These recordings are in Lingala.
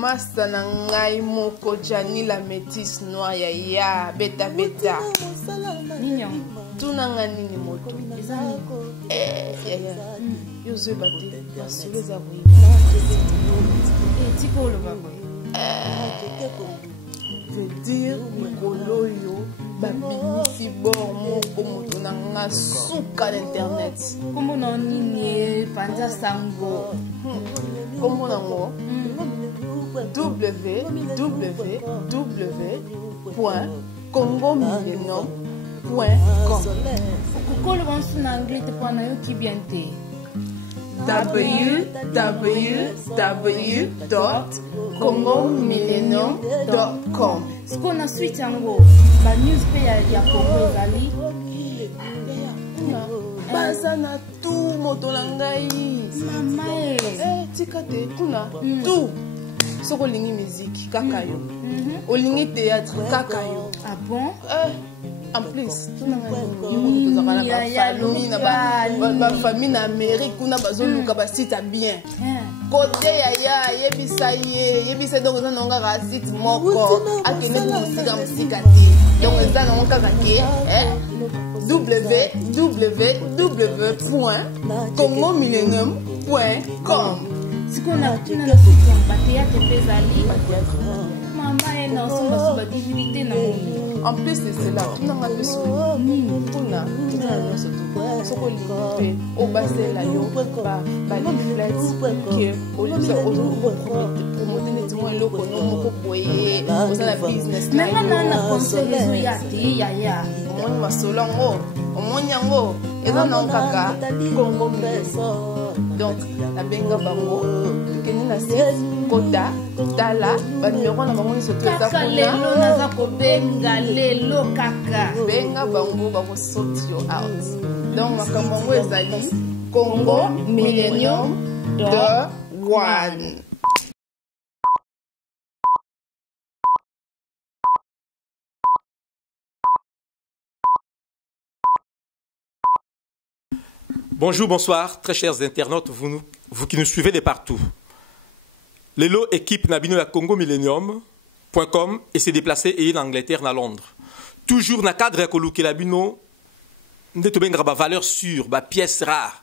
Masta na ngai moko Jani la métisse noire ya beta beta. Nignon. Tuna nga nini moto. Yo zwe bate basolo za boyi. Tipo le babo. Veut dire mikolo yo babimisi bor moko moto na nga suka d'internet. Comment non nini panja sango. Comment nango? www.congomillennium.com. Pourquoi le vent en anglais te prend un qui bien te? www.congomillennium.com. Ce qu'on a suite en gros, la news paye ya Congo ezali. Baza na tout moto na ngai. Mama tika te kuna tout. Soko lingi musique kaka yo. Olingi théâtre kaka yo. Ah bon? En plus, tout na famille na Amérique kuna bazoluka basita bien. Côté yaya yebisa donc na nga site moko akene musika te. Donc ça na kaka ke www.congomillennium.com. Ce qu'on a tout dans le soutien, théâtre Pézali. Maman est dans son divinité. En plus de cela, tout n'a pas besoin. Tout n'a pas au bassin là, yo, les flats que au promoter les témoins locaux, nous pouvons la business. Mais on a conseil réseau ya. On va solongo, on monyango, et on a kaka Congo. Donc la benga bango, que nous nassi kota tala, ba numéro na bango ni soto za kaka lelo naza ko benga lelo kaka. Benga bango ba ko sort you out. Donc makambo ezali Congo Millennium .one. Bonjour, bonsoir, très chers internautes, vous qui nous suivez de partout. Lelo équipe Nabino à CongoMillennium.com et s'est déplacé en Angleterre, à Londres. Toujours dans le cadre de Labino, nous avons valeur sûre, pièce rare,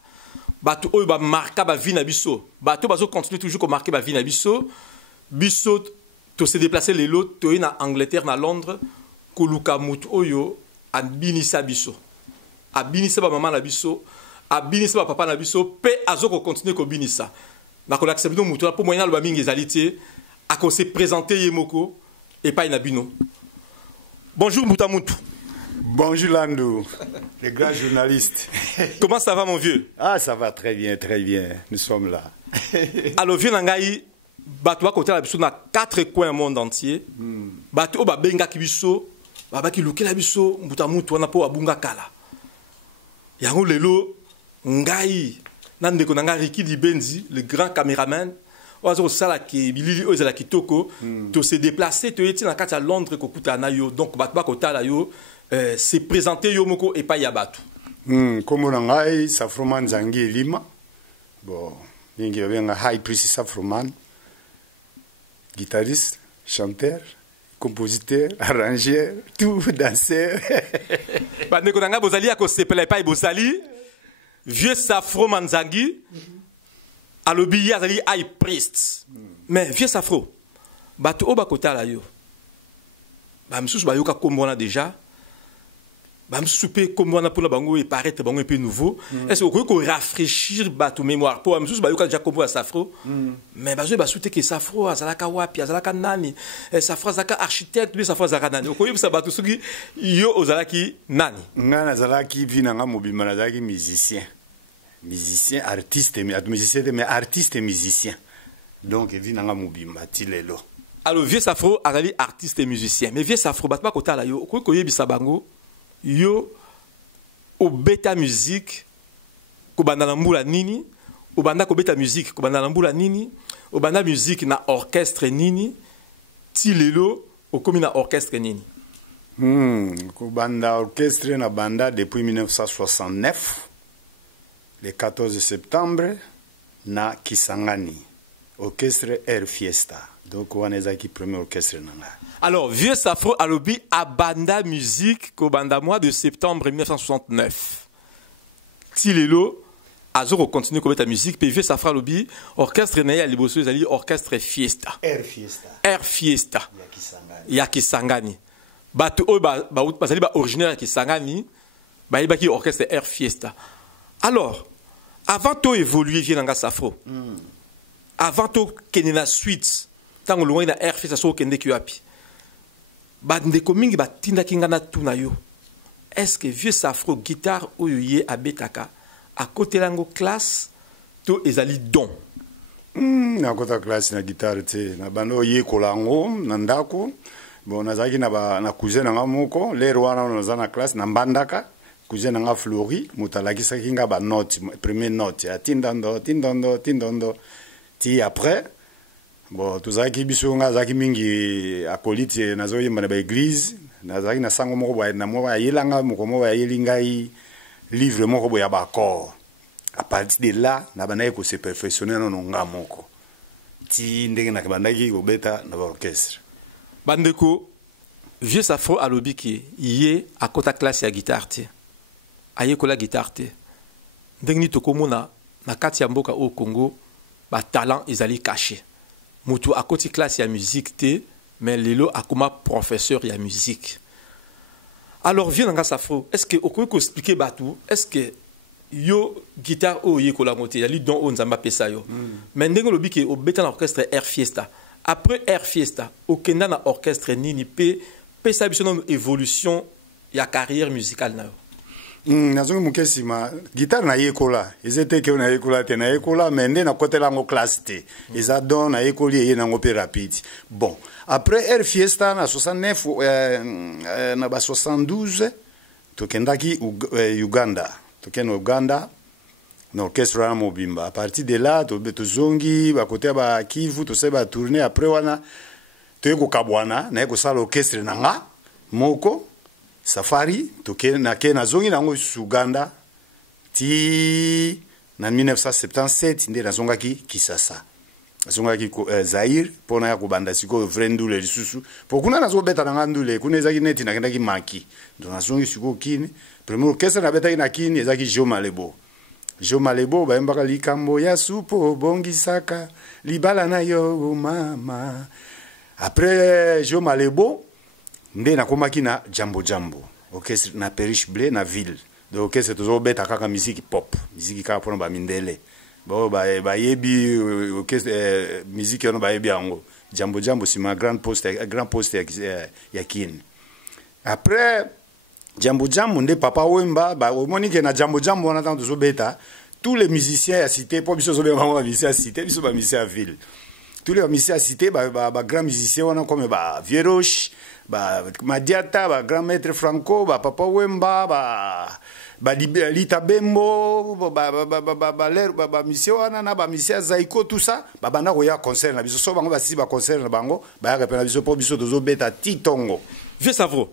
nous avons marqué la vie Nabiso. Nous avons continué toujours à marquer la vie Nabiso. Biso, tu s'est déplacé Lelo, tu es en Angleterre, à Londres, Koluka Mutu Oyo, à Binissa Biso. À Binissa Maman Nabiso. A binisa papa na biso pe azoko continuer ko binisa na ko accepter mutu pour moyen lo bamingi ezalité a ko se présenter yemoko et pas na bino. Bonjour Moutamutu. Bonjour Lando, le grand journaliste. Comment ça va mon vieux? Ah, ça va très bien, nous sommes là. Alors vieux nangai batwa côté la biso na 4 coins du monde entier. Batu ba benga kibiso ba ki lukela biso Moutamutu wana po abunga kala. Yango lelo ngai nandeko nanga Riki Dibenzi, le grand caméraman, oazo sala ki bilili ozala kitoko, to se déplacer to yeti na kati à Londres ko kutana yo, donc batba ko tala yo, se présenter yo moko et pas yabatu. Comme ngai Safroman Zangi Lima. Bon, ningi benga High Priest Safroman, guitariste, chanteur, compositeur, arrangeur, tout danseur. Bandeko nanga bozali ko sepela pas bozali. Vieux Safro Manzangi, à l'obi azali High Priest. Mais vieux Safro, batu oba kota la yo. Ba msusu ba yoka kombona déjà. Ba msusu pe kombona pour la bango et paraître bango un peu nouveau. Est-ce que vous pouvez rafraîchir batu mémoire pour msusu ba yoka déjà kombona Safro. Mais ba zo ba souté que Safro azalaka wapi, azalaka nani. Safro azalaka architecte, mais Safro azalaka nani. Okoyi bisa batu suki yo ozalaki nani. Ngana azalaki vinanga mobima azalaki musicien. Musicien, artiste, mais artiste et musicien. Donc, vinanga mobimba tilelo. Alors, vieux Safro, azali artiste et musicien. Mais vieux Safro, batba kota la yo, ko yebisa bango, yo au beta musique, ko banda na mbula nini, au banda ko beta musique, ko banda na mbula nini, au banda musique na orchestre nini, tilelo au komi na orchestre nini. Ko banda orchestre na banda depuis 1969. Le 14 septembre, na Kisangani, orchestre Air Fiesta. Donc on a qui premier orchestre nanga. Alors, Vieux Safro alobi à banda musique qu'au banda mois de septembre 1969. Tilelo Azoro continue comme ta musique puis Vieux Safro alobi orchestre naïa liboso ezali orchestre Fiesta. Air Fiesta. Air Fiesta. Ya Kisangani. Batu o ba bazali ba originaire ya Kisangani. Ba ibaki orchestre Air Fiesta. Alors, avant to évoluer Vieux Nanga Safro. Avant to kenena suite. Tango loin na Air Fiesta so kende kiwapi. Bandeko mingi batinda kingana tuna yo. Est-ce que Vieux Safro guitare oyo ye abetaka à côté lango classe to ezali don? Na kota classe na guitare te na bando ye kolango na ndako. Bon nazaki na cousin nga moko lero wana na zana classe na mbandaka cousin nga Flori mutalaki sakinga ba note première note ya tindondo tindondo tindondo ti après. Bon, tuzaki biso nga zaki mingi akoliti nazo yemba na ba église, nazaki na sango moko boya na moko yelanga moko moko yelingai livre moko boya ba corps. À partir de là, na banaye ko se perfectionner no nga moko. Ti ndenge na bandaki ko beta na orchestre. Bandeko Vieux Safro alobi ki yé à kota classe ya guitare te. Aye ko la guitare te. Ndenge ni tokomona na kati ya mboka au Congo, ba talent ezali caché. Mutu à côté classe ya musique te, mais lelo akoma professeur ya musique. Alors Vieux Nanga Safro, est-ce que okoki ko expliquer batou, est-ce que yo guitare o ye kola moté yali don o nzamba pesa yo. Mais ndenge lobi ke obeta na orchestre Air Fiesta. Après Air Fiesta, okenda na orchestre nini pe pesa biso na évolution ya carrière musicale na yo. Nazongi mukesima guitare na yekola ezete ke na yekola te na yekola mende na côté lango classe te eza don na yekoli ye nango pe rapide. Bon, après Air Fiesta na 69 na ba 72 tokendaki Uganda. Tokenda Uganda na orchestre na Mobimba. À partir de là tozongi ba côté ba Kivu to se ba tourner après wana toyeko kabwana na yeko sala orchestre nanga moko Safari, toke na ke na zongi nango Uganda ti na 1977 nde na zonga ki Kisasa. Zonga ki Zaire pona ya kubanda siko vrendule lisusu. Pokuna na zo beta na ngandule kuna ezaki neti na kenda ki maki. Ndo na zongi siko kini. Premier orchestre na beta ina kini ezaki Jo Malebo. Jo Malebo ba mbaka likambo ya supo bongi saka libala na yo mama. Après Jo Malebo nde na komaki na Jambo Jambo orchestre na Perish Blé na ville de orchestre tozo beta kaka musique pop musique kaka pona ba mindele bo ba yebi orchestre musique no ba yebi ango Jambo Jambo si ma grand poste ya kin. Après Jambo Jambo nde Papa Wemba ba omonike na Jambo Jambo on attend tozo beta tous les musiciens à cité po biso zo be ba musiciens à cité biso ba musiciens à ville. Tous les musiciens à cité ba grands musiciens on comme ba Vieroche ba Madiata ba grand maître Franco ba Papa Wemba ba Lita Bembo ba musicien wana na ba musicien Zaiko tout ça ba banda ko ya concert na biso so bango ba si ba concert na bango ba ya repena biso po biso tozo beta titongo. Vieux Safro.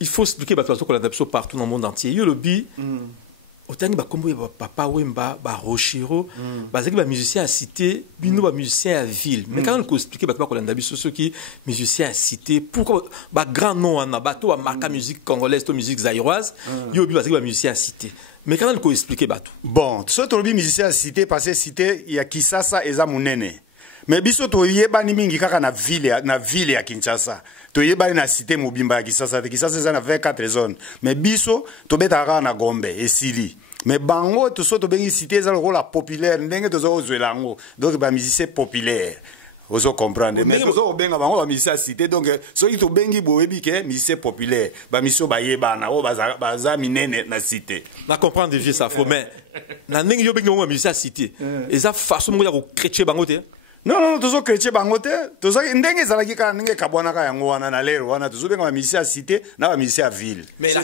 Il faut expliquer ba to ko la biso partout dans le monde entier. Yo lobi autant ba kombo ba Papa Wemba ba Rochiro bazaki ba musicien à cité bino ba musicien à ville mais quand on peut expliquer ba ko landa biso ceux qui musicien à cité pourquoi ba grand nom na bato a marqué musique congolaise to musique zaïroise yo bazaki ba musicien à cité mais quand on peut expliquer bato bon so to lobi musicien à cité parce que cité ya Kisasa eza munene mais biso to yebani mingi kaka na ville ya Kinshasa to yebani na cité Mobimba ya Kisasa eza na 24 zones mais biso to betaka na Gombe esili mais bango to so to bengi cité eza la populaire ndenge to zo zwelango donc ba musicien populaire ozo comprendre mais to zo benga bango ba musicien cité donc so to bengi boyebi ke musicien populaire ba miso ba yebana o baza minene na cité na comprendre Vieux Safro mais na ndenge yo bengi bango musicien cité eza façon mo ya ko chrétien bango te. Non, tozo chrétien bango te, tozo ndenge ezalaki ka ndenge kabwana ka yango wana na lero wana tozo benga ba musicien à cité na ba musicien à ville. Mais la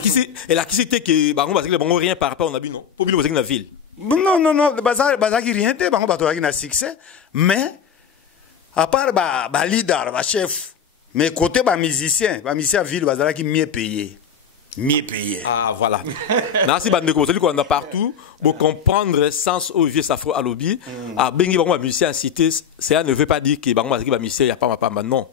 qui cité que bango bazaki bango rien par rapport on a bu non. Pour bilo bazaki na ville. Non, bazaki rien te bango bato na succès, mais à part ba leader, ba chef, mais côté ba musicien à ville bazalaki mieux payé. mieux payé. Ah, voilà. Merci, Bandeko. Vous savez qu'on a partout pour comprendre le sens au vieux Safro à lobby. Ah, Bengi, bon, musicien en cité, ça ne veut pas dire que bon, musicien, il n'y a pas ma non.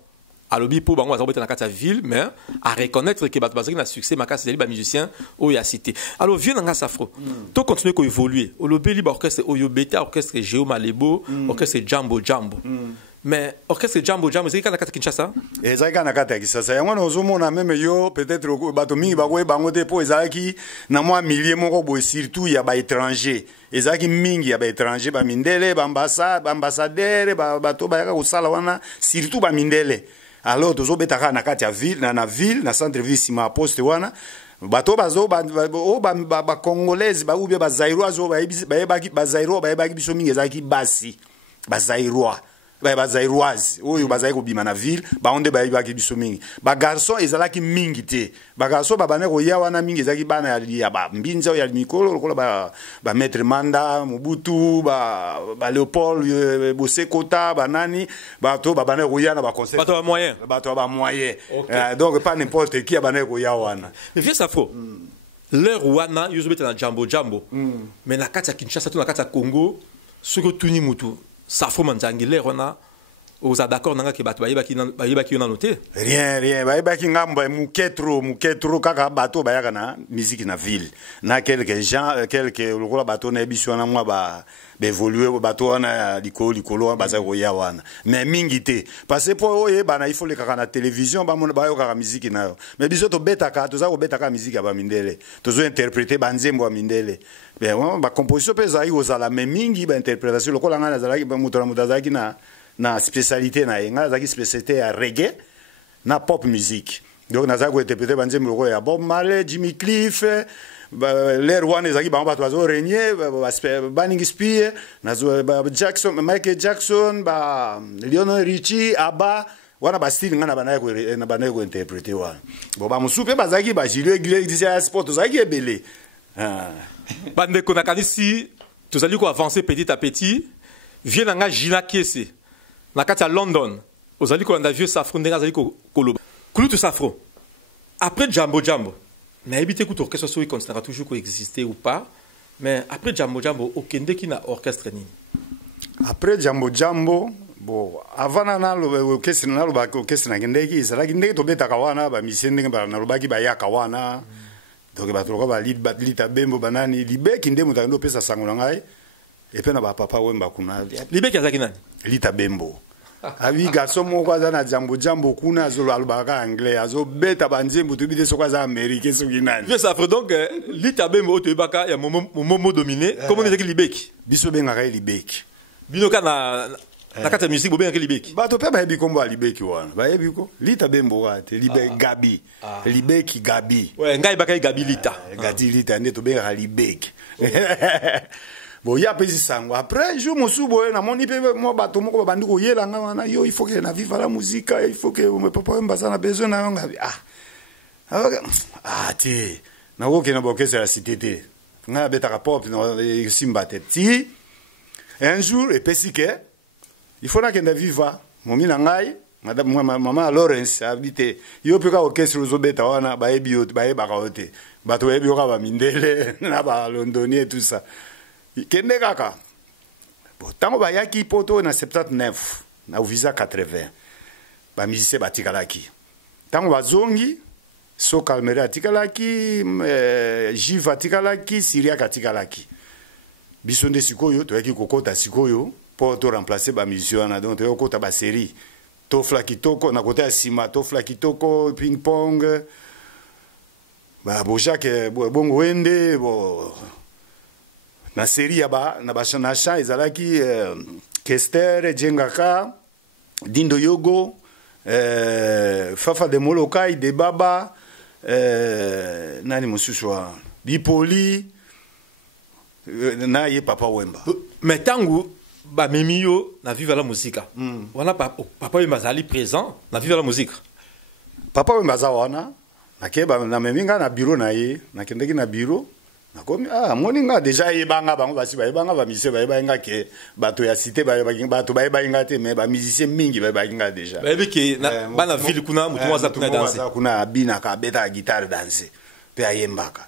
À lobby pour bon, on va dans la ville, mais à reconnaître que Batbazaki a succès, ma casse, c'est les musiciens où il y a cité. Alors, vieux dans Safro. Tout continue à évoluer. Au lobby, libre orchestre Oyo Beta, orchestre Géo Malebo, orchestre Jambo Jambo. Mais orchestre Jambo Jambo, c'est quand on a Kinshasa? Et ça quand on a Kinshasa, y a un autre monde même yo peut-être bateau mingi bagwe bangote po ezaki na moi millier moko boy surtout y a ba étranger. Ezaki mingi ya ba étranger ba mindele ba ambassade ba ambassadeur ba bato ba yaka kusala wana surtout ba mindele. Alors tozo betaka na kati ya ville na ville na centre ville sima poste wana bato bazo ba congolaise ba ubia ba zairoazo ba yebaki ba zairo ba yebaki biso mingi ezaki basi ba zairoa ba zairoise oyo bazai ko bima na ville ba onde ba yebaki biso mingi ba garçon ezalaki mingi te ba garçon ba bana ko ya wana mingi ezaki bana ya ba mbinza ya mikolo lokola ba maître Manda Mobutu ba Léopold Bosekota ba nani ba to ba bana ko ya na ba conseil ba to ba moyen donc pas n'importe qui ba bana ko ya wana mais vieux Safro leur wana yuzo beta na Jambo Jambo mais na kati ya Kinshasa to na kati ya Congo soko tuni mutu Safro Manzangi l'air wana aux d'accord nanga ke bato bayebaki yo na noté rien bayebaki ngambo muketro kaka bato bayaka na musique na ville na quelques gens quelques lokola bato na biso na mwa ba évoluer bato wana likolo baza ko ya wana mais mingi te parce que pour oye bana il faut le kaka na télévision ba mona bayo kaka musique na yo mais biso to betaka to za ko betaka musique ya ba mindele to zo interpréter banzembo ya mindele ben ba composition pesa yo za la même mingi ba interprétation lokola ngana za la ba mutazaki na spécialité na yenga zaki spécialité à reggae na pop musique donc na zako interpréter banze mloko ya Bob Marley Jimmy Cliff l'air one zaki ba bato bazo régner Burning Spear na Jackson Michael Jackson ba Lionel Richie Abba wana ba style ngana bana ko interpréter wana bo ba musupe bazaki ba Julien Iglesias sport zaki ebele bande ko nakanisi tozali ko avancer petit à petit vient nga Gina Kiese na kati ya London ozali ko anda vieux Safro ndenga zali ko koloba kulutu Safro après Jambo Jambo na ebité ko orchestre so continuera toujours ko exister ou pas mais après Jambo Jambo okende ki na orchestre nini après Jambo Jambo bon avant na orchestre na lo ba orchestre na kendeki sala kendeki to beta kawana ba mission ndenge ba na lo ba ki ba ya kawana donc ba to ko ba lita bembo banani libeki ndemo ta ndo pesa sango ngai et puis na ba papa wemba kuna libeki azaki nani lita bembo abi garçon moko aza na Jambo Jambo kuna azolo alobaka anglais azobeta banzembo tobite soko aza américain soki nani vieux Safro donc lita bembo otoyebaka ya momo dominé comment ezaki libeki biso bengaka libeki bino ka na kati ya musique bobengaki libeki bato mpe bayebi kombo ya libeki wana bayebi ko lita bembo kaka te gabi libeki gabi ngai bakaki gabi lita gadi lita nde tobengaka libeki bon ya pesi sango après jour mosu boye na moni pe mo bato moko bandi ko yela nga wana yo il faut que na vive la musique il faut que me papa mbasa na besoin na nga ti na ko ke na bokesa la cité te nga beta pop no simba te ti un jour et pesi que il faut na que na viva momi na ngai madame maman Lawrence habite yo pe ka orchestre zo beta wana ba ebi yo ba eba ka ote bato ebi yo ka ba mindele na ba londonien tout ça kende kaka bon tango bayaki poto na 79 na visa 80 ba musicien batikalaki tango bazongi so calmere atikalaki jiva atikalaki siria atikalaki biso nde sikoyo toyaki kokota sikoyo po to remplacer ba musicien wana donc to kota ba série to flakitoko na kota ya sima to flakitoko ping pong ba bojake bongo wende bo na série yaba na bashana sha ezalaki Kester Jengaka Dindo Yogo Fafa de Molokai de Baba nani mususwa Bipoli na ye papa Wemba mais tangu ba memiyo na vive la musique wana papa Wemba zali présent na vive la musique papa Wemba za wana na keba na meminga na bureau na ye na kendeki na bureau nakomi moninga déjà yebanga bango basi bayebanga ba musicien bayebanga ke bato ya cité bato bayebanga te mais ba musicien mingi bayebanga déjà bayebi ke bana ville kuna mutu waza kuna danser kuna bina ka beta guitare danser pe ayembaka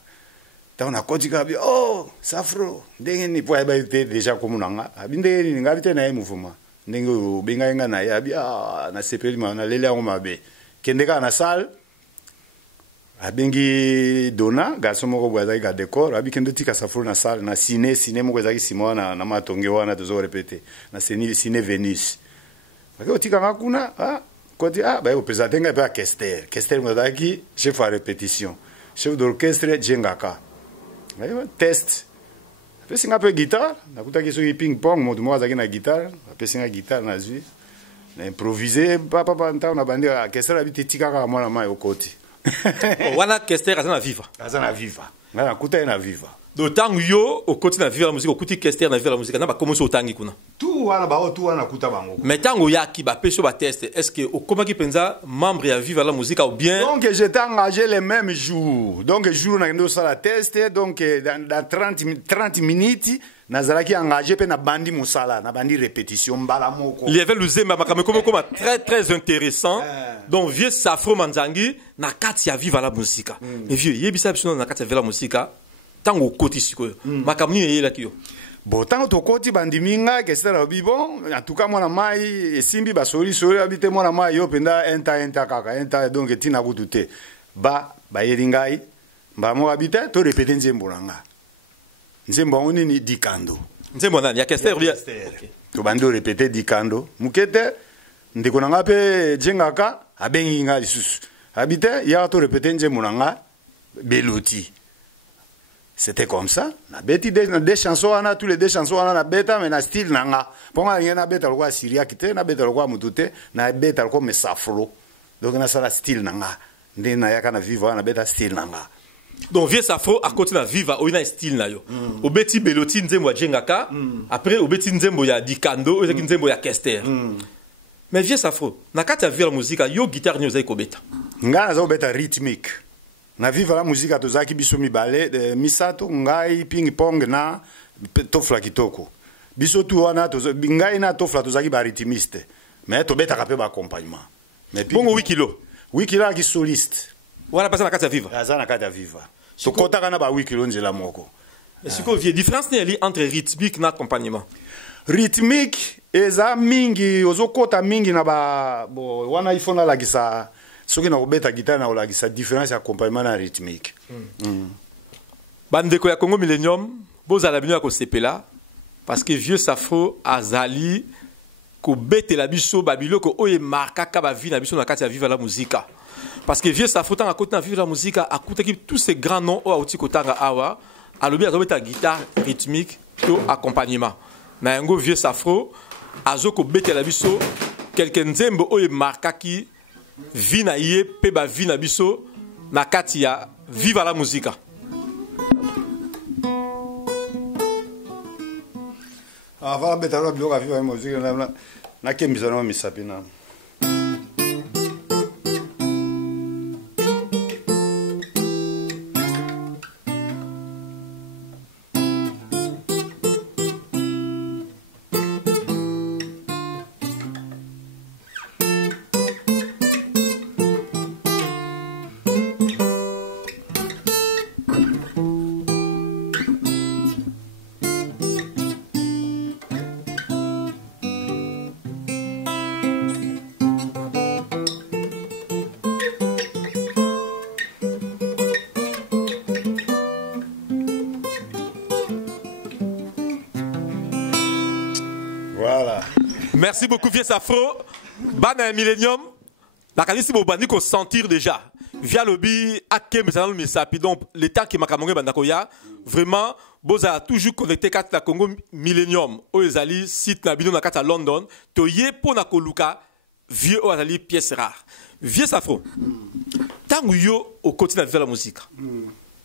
ntango nakoti kabi oh Safro ndenge ni po ayeba te déjà komunanga abi ndenge nini ngabi te na ye mouvement ndenge obenga yenga na ye abi nasepeli naleli yango mabe kende kaka na salle abengi Dona garçon moko boye azalaki ka décor abi kende tika Safro na salle na ciné moko ezalaki nsima wana na matonge wana tozorepete na ciné Venus ake otikanga kuna koti baye kopresente ngai mpe ya Kester mo azalaki chef ya répétition chef d'orchestre Jengaka test apesi nga mpe guitare nakutaki soki ping pong moto moko azalaki na guitare apesi nga guitare nazwi na improvise papa ntango na bandi Kester abi te tikaka mwana mai okoti wana Kester aza na viva ngai nakuta ye na viva ntango yo okoti na viva la musique okuti Kester na viva la musique na bakomi so otangi kuna tu wana nakuta bango mais ntango oyaki bapesi yo bateste est ce que okomaki mpenza membre ya viva la musique ou bien donc j'étais engagé les mêmes jours donc jour nakende osala test donc dans 30 minutes nazalaki engagé mpe na bandi mosala na bandi répétition mbala moko il y avait luzemba makambo ekomi okoma très intéressant donc vieux Safro Manzangi na kati ya viva la musique mais vieux yebisa biso na kati ya viva la musique ntango okoti sikoyo makambo nini eyelaki yo bon ntango tokoti bandimi ngai Kester alobi bon en tout cas mwana mai esimbi basolisoli abi te mwana mai yo mpenza enta kaka donc etina kutu te bayeli ngai mbala moko abi te torepete nzembo na nga nzembo yango nini Dikando nzembo nani ya Kester tobandi orepete Dikando moke te ndeko na nga mpe Jengaka abengi nga lisusu abi te yaka torepete nzembo na nga Beloti. C'était comme ça. Na beti des chansons wana tous les deux chansons wana na beta mais na style nanga. Ponga ngena beta lokwa Syria kite na beta lokwa mutute na beta lokwa mesaflo. Donc na sala style nanga. Ndé na yaka na viva na beta style nanga. Donc vieux Safro à côté na viva oina style na yo. Obeti Beloti nzembo ya Jengaka, après obeti nzembo ya Dikando, obeti nzembo ya Kester. Mais vieux Safro, na kati ya viva la musique yo guitare nyo zai kobeta. Nga na zo beta rythmique. Na viva la musique tozaki biso mibale misato ngai ping pong na tofla kitoko biso tu wana ngai na tofla tozaki ba rythmiste mais to beta kape ba accompagnement mais bongo wikilo ki soliste wala pasa na kati ya viva aza na kati ya viva so kota kana ba wikilo nzela moko siko vie différence ne entre rythmique na accompagnement rythmique eza mingi ozokota mingi na ba wana ifona lakisa soki na kobeta guitare na olakisa différence ya accompagnement na rythmique bandeko ya Congo Millennium bozala bino ya kosepela parce que vieux Safro azali kobetela biso babiloko oyo emarkaka bavi na biso na kati ya viva la musique parce que vieux Safro tanga koti na viva la musique akutaki tous ces grands noms oyo auti kotanga awa alobi azobeta guitare rythmique to accompagnement na yango vieux Safro azo kobetela biso quelque nzembo oyo emarkaki vi na ye pe ba vi na biso na kati ya viva la musique. Vala betalo biloka viva la musique na kembisa na misapina. Voilà. Merci beaucoup, vieux Safro. Bana Millennium. La qualité de bandi qu'on sentir déjà. Via lobby, akem bezalalo mesapi. Donc, l'état qui m'a kamongé bandakoya, vraiment, boza a toujours connecté kat la Congo Millennium. Oezali, site nabino na kat à London. Toye po na koluka, vieux oazali pièce rare. Vieux Safro. Tangu yo au quotidien de la musique.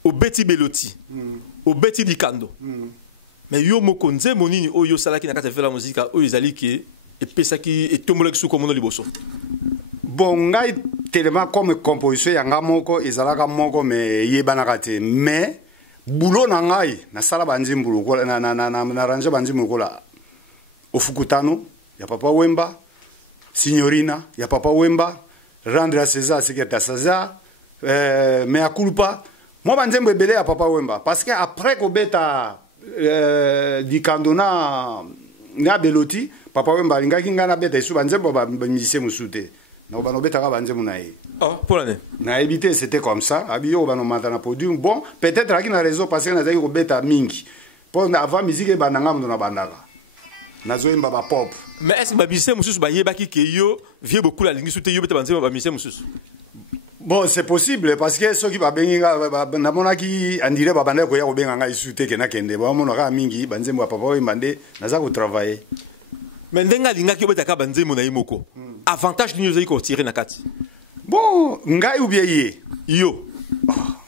Au Betty Beloti. Au Betty Dikando. Mais yo moko nze monini oyo salaki na kati ya la musique oyo ezali ki epesaki etombolaki su komono liboso. Bon ngai tellement comme composition yanga moko ezalaka moko mais yebanaka te mais boulot na ngai na sala banzimbulu ko na arrange banzimbulu ko la ofukutano ya Papa Wemba Signorina ya Papa Wemba rendre à César ce qui est à César mea culpa moi banzembo ebele ya Papa Wemba parce que après kobeta dikando na Beloti Papa Wemba alingaki nga na beta isu banzembo ba musicien musu te na banobeta ka banzembo na ye. Oh, pour l'année. Na évité c'était comme ça abiyo banomata na podium bon peut-être aki na raison parce que na zaki kobeta mingi pour avant musique e bananga mdo na bandaka nazoyemba ba pop. Mais est-ce que babisé mususu ba yebaki ke yo vie beaucoup la lingi soute yo beta banzembo ba musicien mususu? Bon, c'est possible parce que ceux qui va benga na monaki andire ba banda ko ya ko benga nga isute ke na kende ba mona ka mingi banzembo ba Papa Wemba nde naza ko travailler. Mais ndenga linga ki beta ka banzembo na imoko. Avantage ni yo zaki ko tirer na kati. Bon, ngai ou bien ye Yo.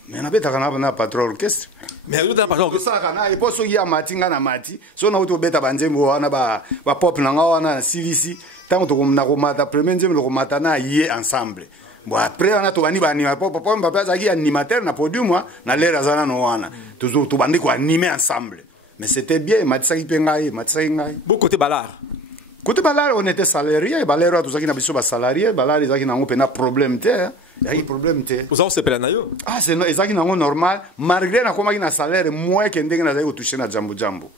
Mais na beta kana na patron orchestre. Mais yo ta patron Ça kana e poso ya mati nga na mati. So na uto beta banzembo wana ba pop na nga wana CVC. Tango to na ko mata premier nzembo ko mata na ye ensemble. Bon après on a to bani bani Papa Wemba pesa ki animateur na podium na lera zana no wana. To bandi ko animer ensemble. Mais c'était bien matisa ki pengai matisa ngai. Bon côté balard. Côté balard on était salarié, balard tout ça qui na biso ba salarié, balard ezaki nango pena problème te. Il y a problème te. Vous avez sepela na yo. Ah c'est ezaki nango normal malgré na koma ki na salaire moins que ndenge na zaki toucher na jambo jambo.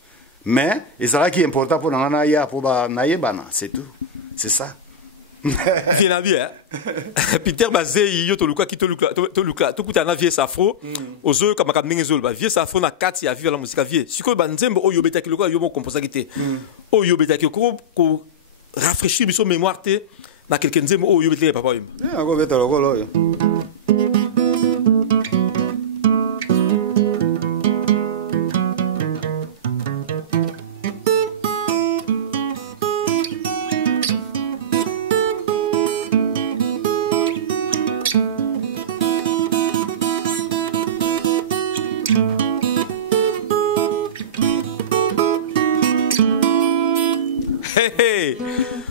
Mais ezaki important pour na ya pour ba na yebana, c'est tout. C'est ça. Viens bien. Peter Bazei yo to luka ki to luka to kuta na vie safro ozo kama kamningi zolo ba vie safro na kati ya vivre la musique vie. Siko banzembo o yo beta ki luka yo mo composer ki te. O yo beta ki ko rafraîchir biso mémoire te na quelqu'un nzembo o yo beta Papa Wemba. Ngo beta lokolo yo.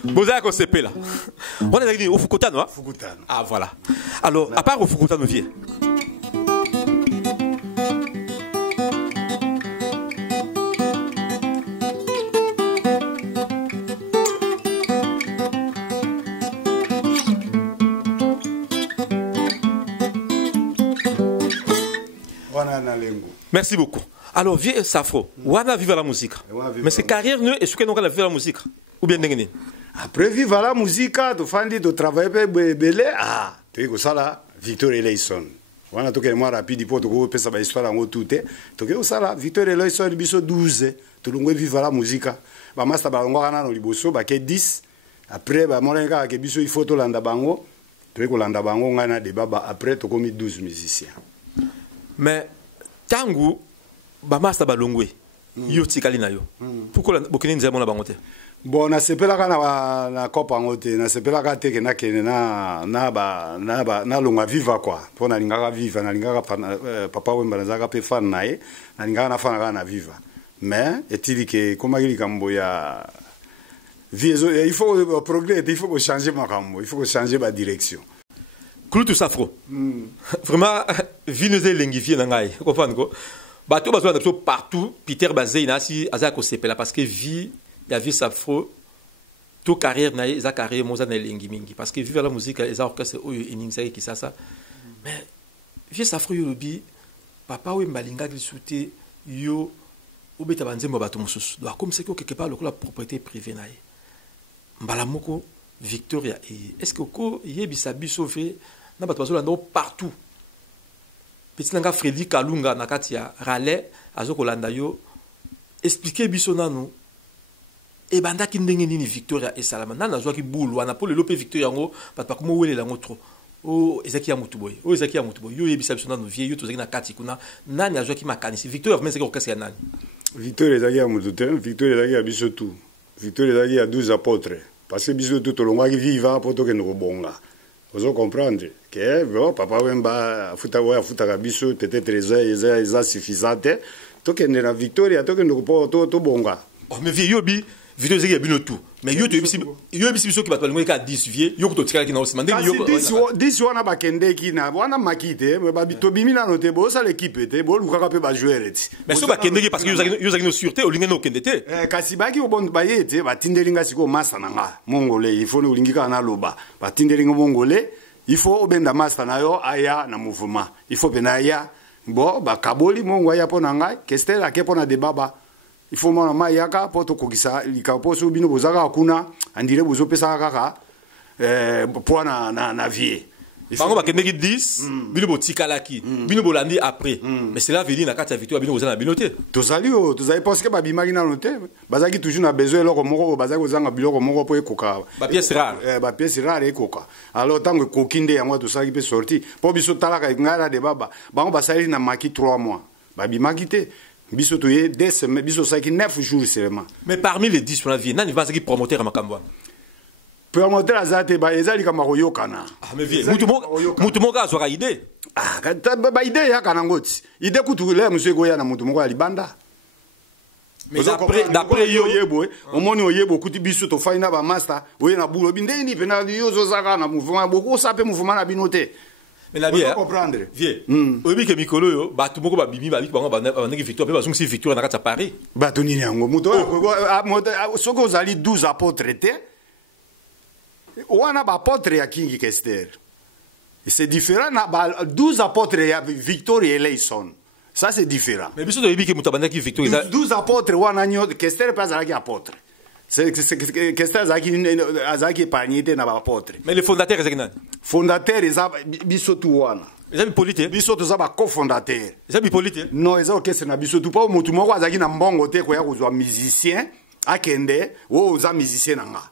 Bozaka au CP là. On a dit au Fukutano, hein? Fukutano. Ah voilà. Alors, à part au Fukutano, viens. Merci beaucoup. Alors, viens Safro. Wana vive la musique. Mais c'est carrière nous et ce que nous avons fait la musique. Ou bien n'engagez. Après vivre la musique, tu fais de travailler pour belé. Ah, tu es comme ça là, Victor Eleison. Wana toke moi rapide pour to pesa ba histoire en tout te. Toke comme ça là, Victor Eleison biso 12. Tu l'ongwe vivre la musique. Ba master ba ngwa kana no liboso ba ke 10. Après ba molenga ke biso il faut to landa bango. Tu es ko landa bango ngana de baba après to komi 12 musiciens. Mais tangu ba master ba longwe. Yo tikali na yo. Pourquoi bokini nzemo na bango te? Bon, na sepelaka na kopa ngote, na sepelaka teke na kene na longa viva quoi. Po na lingaka viva, na lingaka Papa Wemba na zaka pe fan na ye, na lingaka na fan na viva. Mais etili ke koma gili kambo ya il faut progresser, il faut changer makambo, il faut changer ma direction. Cloutou Safro. Vraiment vineze lengi vie na ngai. Comprendre ko? Bato bazo na partout Peter Bazei na si azako sepela parce que vie il y a vu Safro tout carrière na eza carrière moza na lengi mingi parce que vivre la musique eza orchestre oyo iningisaki ki sasa mais vieux Safro yo lobi Papa Wemba lingaki soute yo obeta banzembo bato mosusu donc comme c'est que quelque part la propriété privée na ye mbala moko Victoria est-ce que ko yebisa biso fe na bato bazo landa partout petit nanga Freddy Kalunga na kati ya Rale azoko landa yo expliquer biso nanu et banda ki ndenge nini Victoria et Salama nana zwa ki boulou wana pour le lope Victoria ngo papa komo wele la ngotro o ezaki ya mutuboy o ezaki ya mutuboy yo yebisa biso nanu vie yo tozaki na kati kuna nani azwa ki makanisi Victoria vraiment c'est orchestre ya nani Victoria ezaki ya mututé Victoria ezaki ya biso tout Victoria ezaki ya 12 apôtres parce que biso tout tolongwa ki viva pour to ke no bonga ozo comprendre que bon Papa Wemba futa ka biso tete trésor eza suffisante to ke na Victoria to ke no to bonga oh mais vie yo bi Victor Zeki bino tout mais yo bisi biso ki bato balingo ka 10 vie yo ko tika ki na osima ndenge yo 10 wana bakende ki na wana makite ba to bimina no te bo sa l'équipe te bo luka pe ba jouer ti mais so bakende ki parce que yo zaki no sûreté olinga no kende te kasi baki obon ba yete batindelinga siko masa nanga mongolais il faut no lingika na loba batindelinga mongolais il faut obenda masa na yo aya na mouvement il faut pena aya bon ba kaboli mongo ya pona ngai kestela ke pona de baba il faut mona mai yaka poto kokisa likaposo bino bozaka kuna andire bozo pesa kaka pona na vie bango bakendeki 10 bino botikalaki bino bolandi après mais cela veut dire na kati ya victoire bino bozana bino te tozali parce que babimaki nano te bazaki toujours na besoin eloko moko bazaki kozanga biloko moko po ekoka ba pièce rare ba pièce rare ekoka alors tango ekoki nde yango tosalaki mpe sorti po biso talaka ngai na de baba bango basali na maki 3 mois babimaki te biso toye 2 semaines biso salaki 9 jours seulement mais parmi les 10 on a vu nani bazaki promoteur ya makambo promoteur azate ba ezali kama koyokana mais vie mutu moko azwaka idée ba idée ya kana ngoti idée kutule monsieur goya na mutu moko ya libanda mais d'après yo yebo omoni oyebo kuti biso to faina ba master oye na bulo bindeni pena yo zozaka na mouvement beaucoup sape mouvement na binote mais la bien comprendre vie oyebi ke mikolo yo batu moko babimi babiki bango bandeki victoire pe bazungisi victoire na kati ya Paris batu nini yango mutu soko ozali 12 apôtres te wana ba apôtre ya King Kester c'est différent na ba 12 apôtres ya Victoria Eleison ça c'est différent mais biso doyebi ke mutu bandeki victoire 12 apôtres wana nyo Kester pas azalaki apôtre c'est Kester azalaki épargné na ba apôtre mais le fondateur ezaki nani fondateur eza biso tu wana eza bipolite biso toza ba cofondateur eza bipolite non eza orchestre na biso tu pa mutu moko azalaki na mbongo te ko ya kozwa musicien akende wo oza musicien nanga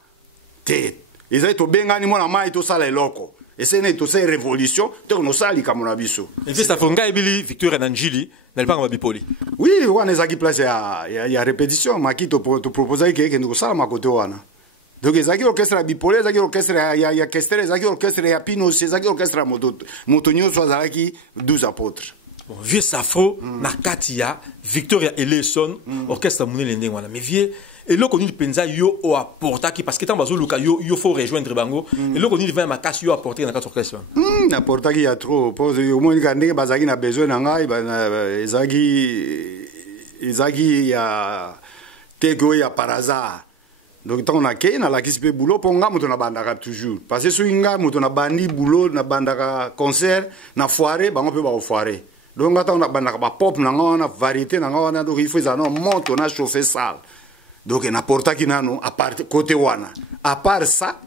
te ezali tobengani mwana mai tosala eloko esene tosala révolution to nosali kama na biso ça fonga ebili victoire na njili na lipanga ba bipoli oui wana ezaki place ya répétition maki to proposer ke kende kosala makote wana donc ezaki orchestre bipoli ezaki orchestre ya Kester ezaki orchestre ya Pino ezaki orchestre moto nyonso azalaki 12 apôtres bon vieux safro na kati ya Victoria Eleison orchestre munene ndenge wana mais vieux eloko nini penza yo o apportaki parce que tant bazo luka yo faut rejoindre bango eloko nini va makasi yo apporter na kati orchestre apportaki ya trop pose yo moni ka ndenge bazaki na besoin na ngai ezaki ya tego ya par hasard donc tant on a kei na lakisi pe boulot ponga moto na bandaka toujours parce que soinga moto na bandi boulot na bandaka concert na foire bango pe ba foire donc ata on a bandaka ba pop na ngona variété na ngona donc il faut ça non monte on a chauffé salle donc naportaki nano à part côté wana à part ça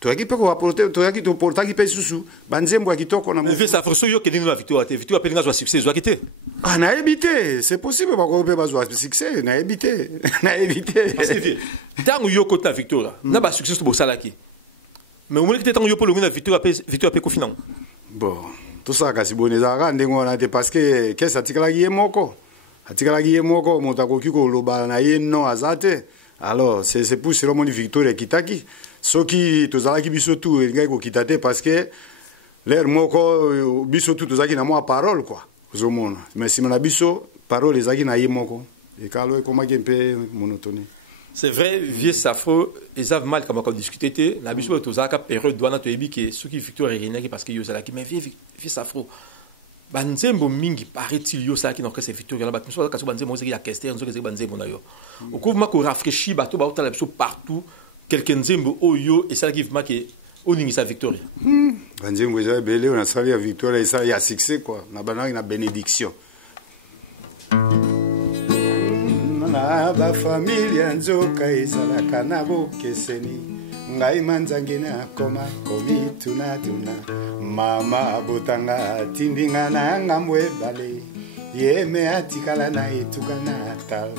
toyaki pe ko apporter toyaki to portaki pe susu banzembo ya kitoko na mais ça force yo ke dino na victoire te victoire pe ngazwa succès zo akite na éviter c'est possible ba ko pe bazwa succès na éviter parce que tango yo côté na victoire na ba succès to bosalaki mais au moins que tango yo pour le na victoire pe ko finan bon tout ça kasi boneza ka ndengo na te parce que qu'est-ce atikala yemoko atikalaki ye moko moto akoki koloba na ye non aza te alors c'est pour cela moni victoire ekitaki soki tozalaki biso tu elingai kokita te parce que l'air moko biso tu tozalaki na mwa parole quoi ozomona mais nsima na biso parole ezalaki na ye moko ekalo ekomaki mpe monotonie c'est vrai vieux safro ezave mal kama discuter te na biso tozalaka période wana toyebi ke soki victoire erenaki parce que yo ozalaki mais vieux safro banzembo mingi paraît-il yo ça qui n'ont que ces victoires là bato so ka so banzembo c'est ya Kester nzo ke banzembo na yo okuvuma ko rafraîchir bato ba otala biso partout quelqu'un nzembo oyo et ça qui vima ke oningi sa victoire banzembo za belé on a sali ya victoire et ça ya succès quoi na banaki na bénédiction na ba familia nzoka ezalaka na bokeseni ngai manzange na koma komi tuna mama botanga tindinga na ngamwe bale yeme atikala na etukana tal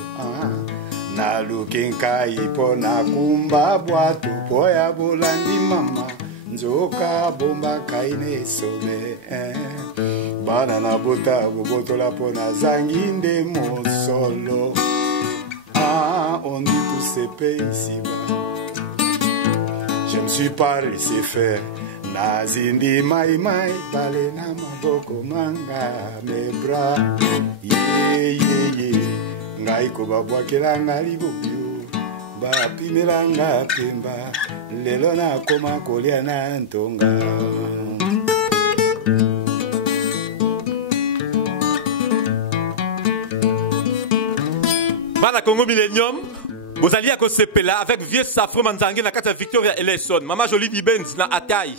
na lukenka ipo na kumba bwatu poya bolandi mama nzoka bomba kaine sobe bana na bota bobotola pona zanginde mosolo on dit tous ces pays ici-bas. Je me suis pas laissé faire. Nazindi mai mai bale na maboko manga me bra. Ye ngai ko babwakela ngali boyo. Ba pimelanga pemba. Lelo na koma kolia na ntonga. Bana Congo Millennium, vous alliez à Kosepela avec vieux safro manzangue na kata Victoria Eleison. Mama Jolie Bibenz na Ataï.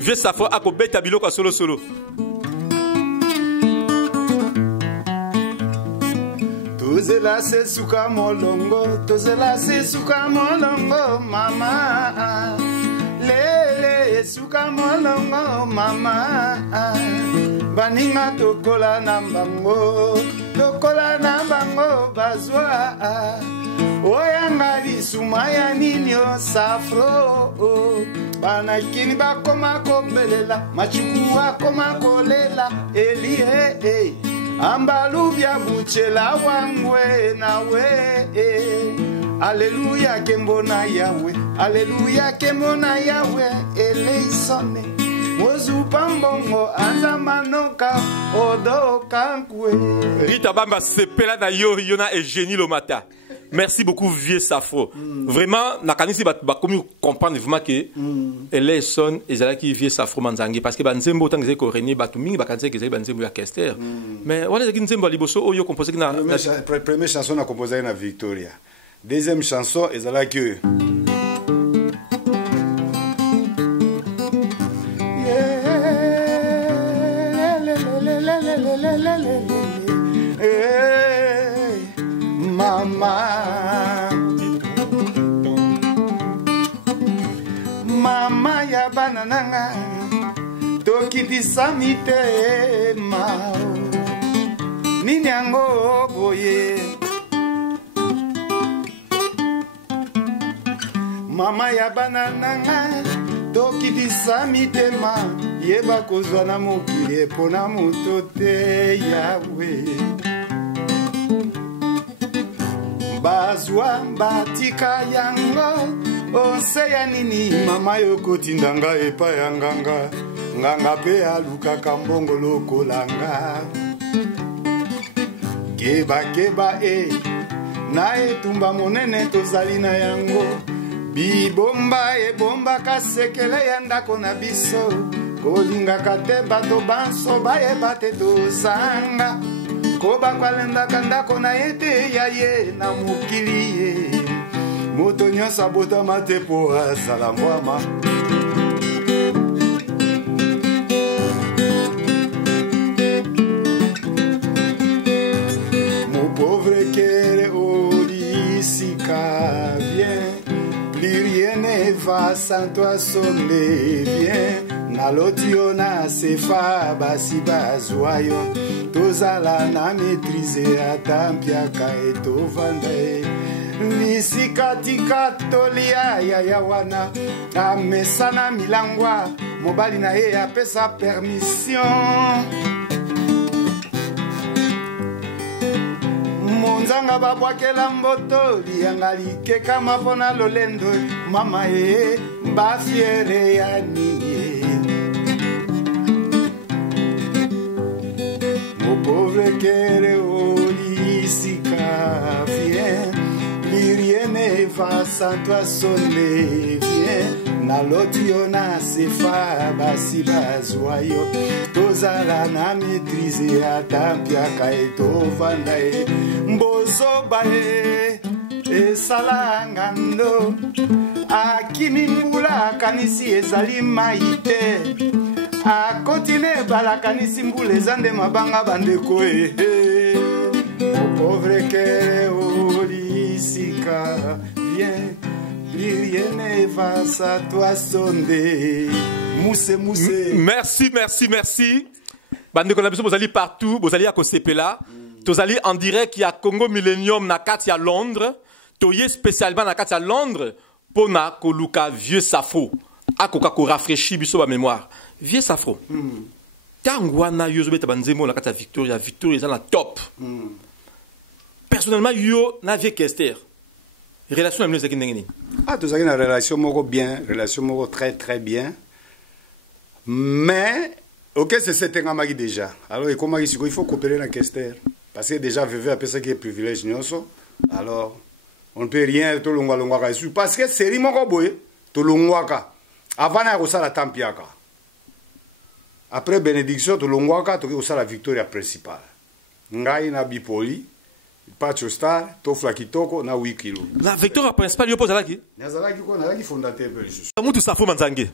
Vieux safro à Kobeta Biloko solo. tozela se suka molongo, tozela se suka molongo mama, lele suka molongo mama, baninga tokola na bango, tokola na bango bazwa, oyanga lisuma ya nini osafro, banakini bakoma kobelela, machuku akoma kolela, elie ambalubya buchela wangwe nawe, aleluya kembona yawe, aleluya kembona yawe, eleisone mozu pambongo anzamanoka odokankwe. Rita Bamba sepela na yo yona et génie le matin. Merci beaucoup vieux Safo. Vraiment nakanisi ba comme comprendre vraiment que elle son ezala ki vieux Safo manzangi parce que banzembo tant que ko reni ba tumingi ba kanse que ezali banzembo ya Kester. Mais voilà que nzembo liboso oyo composé na première chanson na composé na Victoria. Deuxième chanson ezala que mama ya banananga tokitisa mite mao nini yango boye mama ya banananga tokitisa mitema yeba kozwa na mokili mpona moto te yawe bazwa batika yango onse ya nini mama yokotinda nga epa ya nganga nganga mpe alukaka mbongo lokolanga kebakeba na etumba monene tozali na yango bibomba ebombaka sekele ya ndako na biso kolingaka te bato banso bayeba te tozanga koba kwalendaka ndako na ye te ya ye na mokili ye moto nyonso abotama te po azala mbwama mon pauvre cœur olisika vient plus rien ne va sans toi sonner viens naloti yo na sefa basi bazwa yo tozala na maîtrise ata mpiaka etovanda lisikatika tolia yaya wana amesana milangwa mobali na ye apesa permission monzanga babwakela mboto lianga likekama mpona lolendo mama ye bafiere ya nini pauvre cœur olisika viens plus rien ne va sans toi sonner viens naloti yo na sefa basi bazwa yo tozala na maîtrise ata mpiaka etovanda ye mbozoba ye esala ngando akimi mbula akanisi ezali mai te akotine balakanisi mbula eza nde mabanga bandeko pauvre cœur olisika viens plus rien ne va sans toi sonner mousse mousse. Merci merci merci bandeko na biso bozali partout bozali ya kosepela tozali en direct ya Congo Millennium na kati ya Londres toye spécialement na kati ya Londres pona koluka vieux Safo akoka ko rafraîchir biso ba mémoire vieux Safo tangwana yo zobeta banzemo na kati ya Victoria eza na top personnellement yo na vieux Kester relation amino zaki ndenge nini tozali na relation moko bien relation moko très très bien mais ok c'est setengamaki déjà alors ekomaki sikoyo il faut coopérer na Kester parce que déjà veve apesaki ye privilège nyonso alors on ne peut rien tolongwalongwaka esu parce que seri moko boye tolongwaka avant na ya kosala tampiaka après bénédiction tolongwaka toki kosala victoria principale ngai na bipoli Pacho Star tofla kitoko na 8 kilo la victoria principale yo pozalaki nazalaki ko nazalaki fondateur belge mutu Safo manzange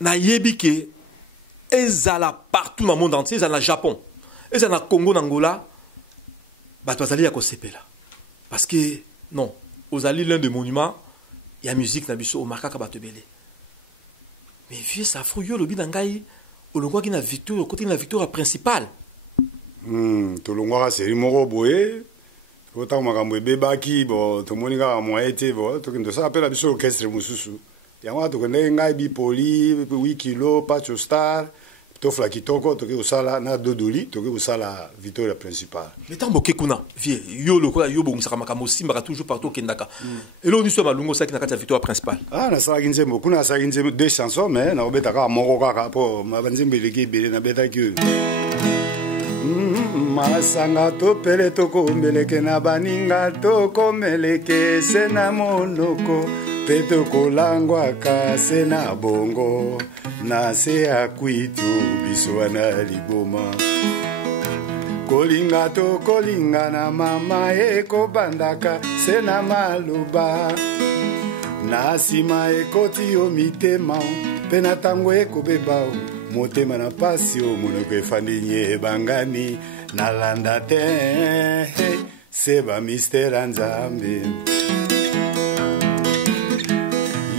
na yebike ezala partout dans le monde entier ezala na Japon ezala na Congo na Angola bato bazali ya kosepela parce que non ozali l'un des monuments ya musique na biso omarkaka bato ebele mais vieux Safro yo lobi na ngai olongwaki na victoire okoti na victoire principale tolongwaka seri moko boye otako makambo ebebaki bo tomoni kaka moye te bo tokende tosala mpe na biso orchestre mosusu yango wana tokendeki ngai bipoli 8 kilo pacho star tofula kitoko toke kosala na dodoli toke kosala victoire principale mais ntango boke kuna vie yo lokola yo bongisaka makambo osimbaka toujours partout okendaka eloko nyonso ya malungu osalaki na kati ya victoire principale nasalaki nzembo kuna nasalaki nzembo 2 chansons mais nakobeta kaka moko kaka mpo banzembo eleki ebele nabetaki oyo masanga topele tokombeleke na baninga tokomeleke se na monoko mpe tokolangwaka se na bongo na se ya kwitu biso wana liboma kolinga tokolinga na mama ekobandaka se na maloba na nsima ekoti yo mitema mpe na ntango ekobeba motema na pasi o monoko efandi nye ebangani nalanda te se bamistera nzambe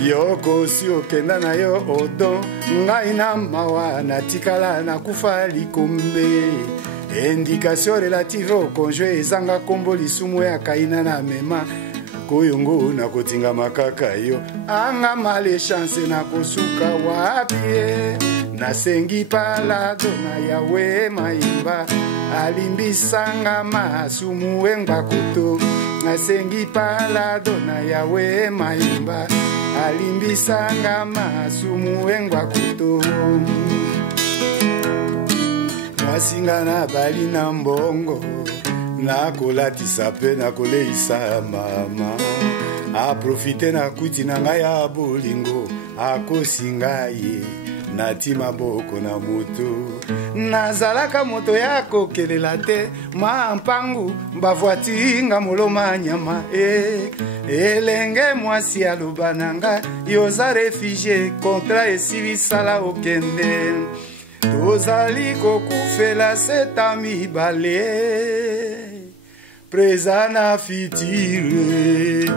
yokosi okenda na yo odo ngai na mawa natikala nakufa likombe indikation relative au conjoint ezanga kombo lisumu ya kaina na mema koyongo nakotinga makaka yo anga male chance nakosuka wapie nasengi palado na yawe maimba alimbisanga masumu engba koto nasengi palado na yawe maimba alimbisanga masumu engba koto nasinga na bali na mbongo nakolatisa mpe nakoleisa mama aprofite na kuti na ngai ya bolingo akosinga ye nati maboko na moto nazalaka moto ya kokelela te mampangu bavoiture moloma nyama elenge mwasi aloba na nga yoza refugie kontra esilisala okende tozali kokufela seta mibale preza na fitire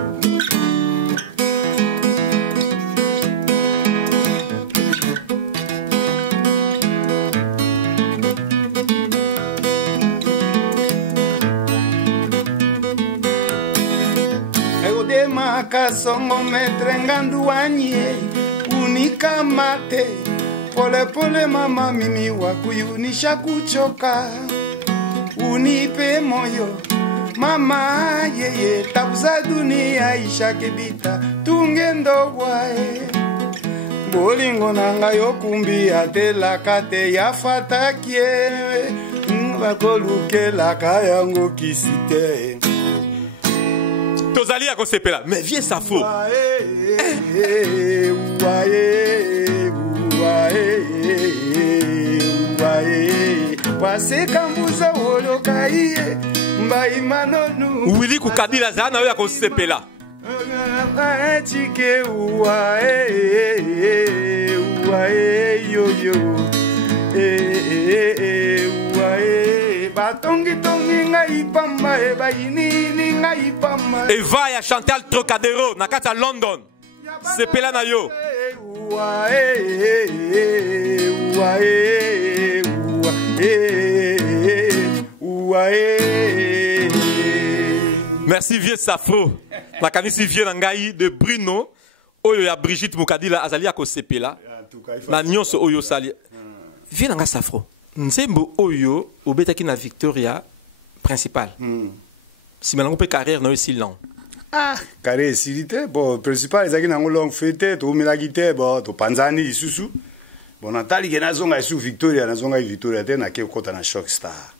kasongo metre nganduanye unika mate pole pole mama mimi wakuyunisha kuchoka unipe moyo mama yeye tabuza dunia ishakebita tungendo wae bolingo nanga yokumbi atelaka te yafatakie bakolukelaka yango kisite tozali ya kosepela mais vie Safo wasekambuza wolokaye mbaimanonu wili kukadila za na yo ya kosepela chike yoyo batongi ngai pamba ebayinini ngai pamba eva ya Chantal Trocadero na kati ya London sepela na yo merci vieux Safro nakanisi vieux na ngai de Bruno oyo ya Brigitte Mukadila azali ya kosepela na nyonso oyo sali vieux na nga Safro nzembo oyo obetaki na Victoria principale simelango mpe carrière na yo esili nango carrière esili te bon principale ezalaki nango longue fete toumelaki te bon topanzani lisusu bon natalike nazonga esu Victoria nazongaki Victoria te nake kokota na Shock Star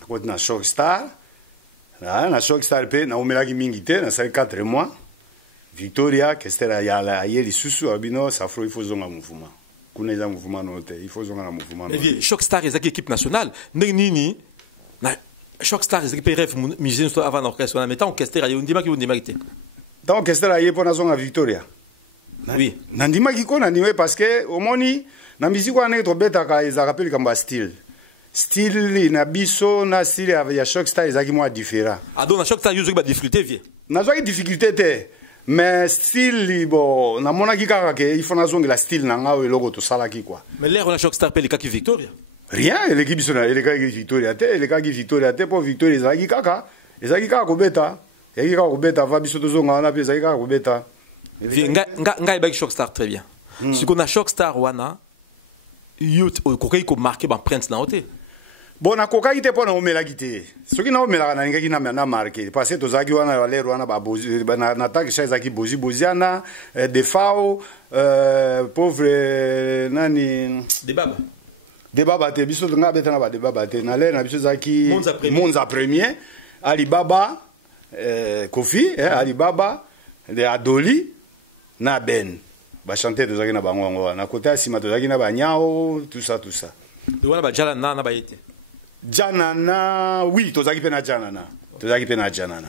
nakoti na Shock Star na Shock Star mpe naumelaki mingi te nasali 4 mois Victoria kestera yala aye lisusu abino Safro il faut zonga mouvement kuna eza mouvement no te il faut zonga na mouvement no te Shock Star ezaki équipe nationale ndenge nini na Shock Star ezaki pe rêve musicien so avant orchestre mais tant orchestre aye ndimaki te tant orchestre aye pona zonga Victoria oui nandimaki ko nandimaki parce que omoni na musique wana tobetaka ezaka pe likambo ya style style na biso na style ya Shock Star ezaki moi différent. Ah donc na Shock Star yozo ba difficulté vie. Na zoki difficulté te. Mais style bon na mona ki kaka ke il faut na zongi la style na ngao eloko to salaki quoi. Mais l'air na Shock Star pe le kaki Victoria. Rien, l'équipe biso na le kaki Victoria te, le kaki Victoria te pour Victoria ezaki kaka. Ezaki kaka kobeta. Ezaki kaka kobeta va biso to zonga na pe ezaki kaka kobeta. Nga ba Shock Star très bien. Si qu'on a Shock Star wana youth ko kay ko marqué ba prince na hote. Bon na koka ite pona omela kite. Soki na omela na ngaki na marqué parce que tozaki wana valer wana ba bozi na taki sha zaki bozi boziana de fao pauvre nani de baba te biso nga betana ba de baba te na le na biso zaki Monza premier Alibaba Kofi Alibaba de Adoli na Ben ba chanter tozaki na bango na kota sima tozaki na banyao tout ça de wana ba jala na ba yete Janana, oui, tozaki pena janana. Tozaki pena janana.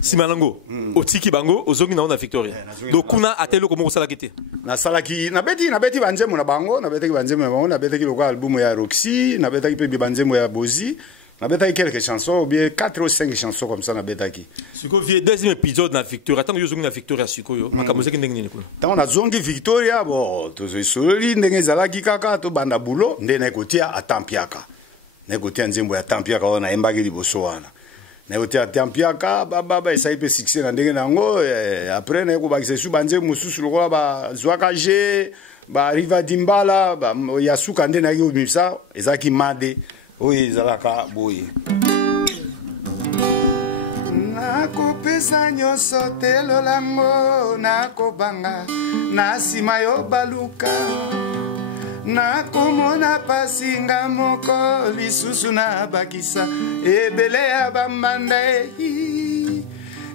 Simanango, otiki bango, ozongi na Victoria. Donc kuna atelo komo sala kete. Na salaki, na beti banzemo na bango, na beti banzemo na bango, na beti le album ya Roxy, na beti pe banzemo ya Bozi, na beti quelques chansons ou bien 4 ou 5 chansons comme ça na beti. Siko vie deuxième épisode na Victoria, tant yozongi na Victoria siko yo, makamose ki ndenge kuna. Tant na zongi Victoria, bon, tozo soli ndenge zalaki kaka to banda bulo, ndene kotia atampiaka. Negotia nzembo ya tampiaka wana embaki liboso wana. Negotia tampiaka baba esa ipe succès na ndenge nango après na ko bakise su banze mususu lokola ba zwaka je ba riva dimbala ba yasuka ndene na yo misa ezaki made oyi zalaka boyi. Nako pesa nyoso telo lango nako banga na sima yo baluka. Nakomona pasinga moko lisusu na bakisa ebele ya bambanda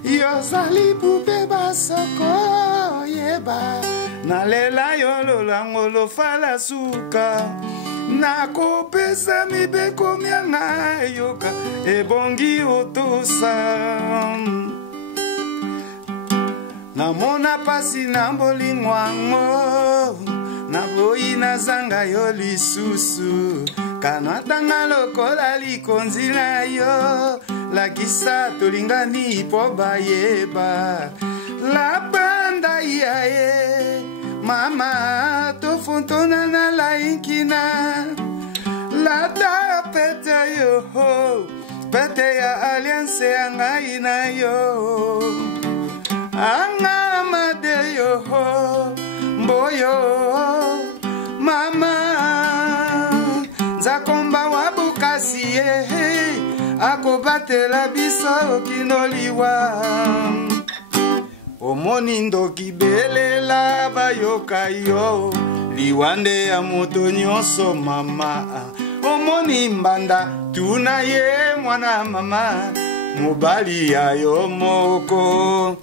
yozali pupe basoko yeba nalela yo lolango lofala suka nakopesa mibeko mianga yoka ebongi otosa namona pasi na bolingwango na boyi na zanga yo lisusu kanatanga lokola likonzi na yo lakisa tolingani po bayeba la banda yae mama tofontona na laikina la da pete yo pete ya alliance ya ngai na yo anga made yo Boyo, mama, zakomba wabukasi akobatela biso kinoliwa. Omoni ndoki belela bayoka yo, liwande ya moto nyonso mama. Omoni mbanda tuna ye mwana mama, mobali ya yo moko.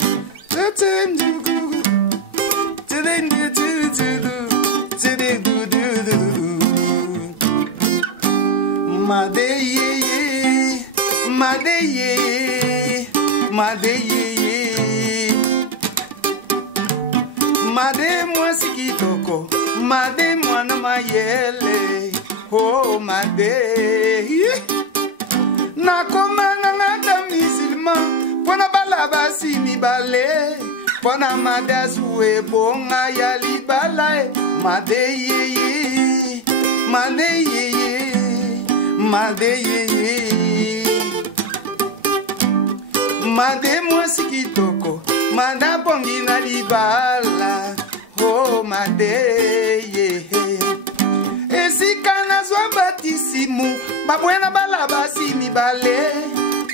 Made moi sikitoko, made mwana mayele, oh made. Nakomana ngata misilma, pona balaba simi bale, pona madazwe bonga yali balae, made ye, made ye, made ye. Made moi sikitoko, mada bongi na libala, oh made ye. Esika na zwa batisimu, babwena balaba simi bale,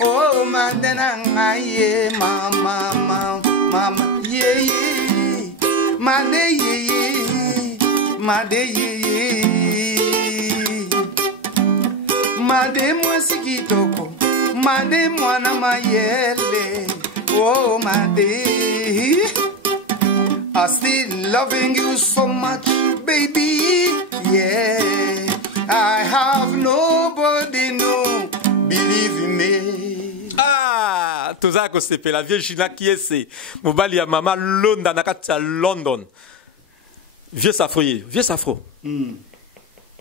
oh made na ngaye, mama, mama, ye ye, made ye, made ye. Made moi sikitoko, made mwana mayele, oh made. I still loving you so much, baby, yeah. I have nobody, no, believe me. Ah, tozako sepe la vieille Gina qui est c'est mobali ya mama Londa nakati ya London. Vieux safro.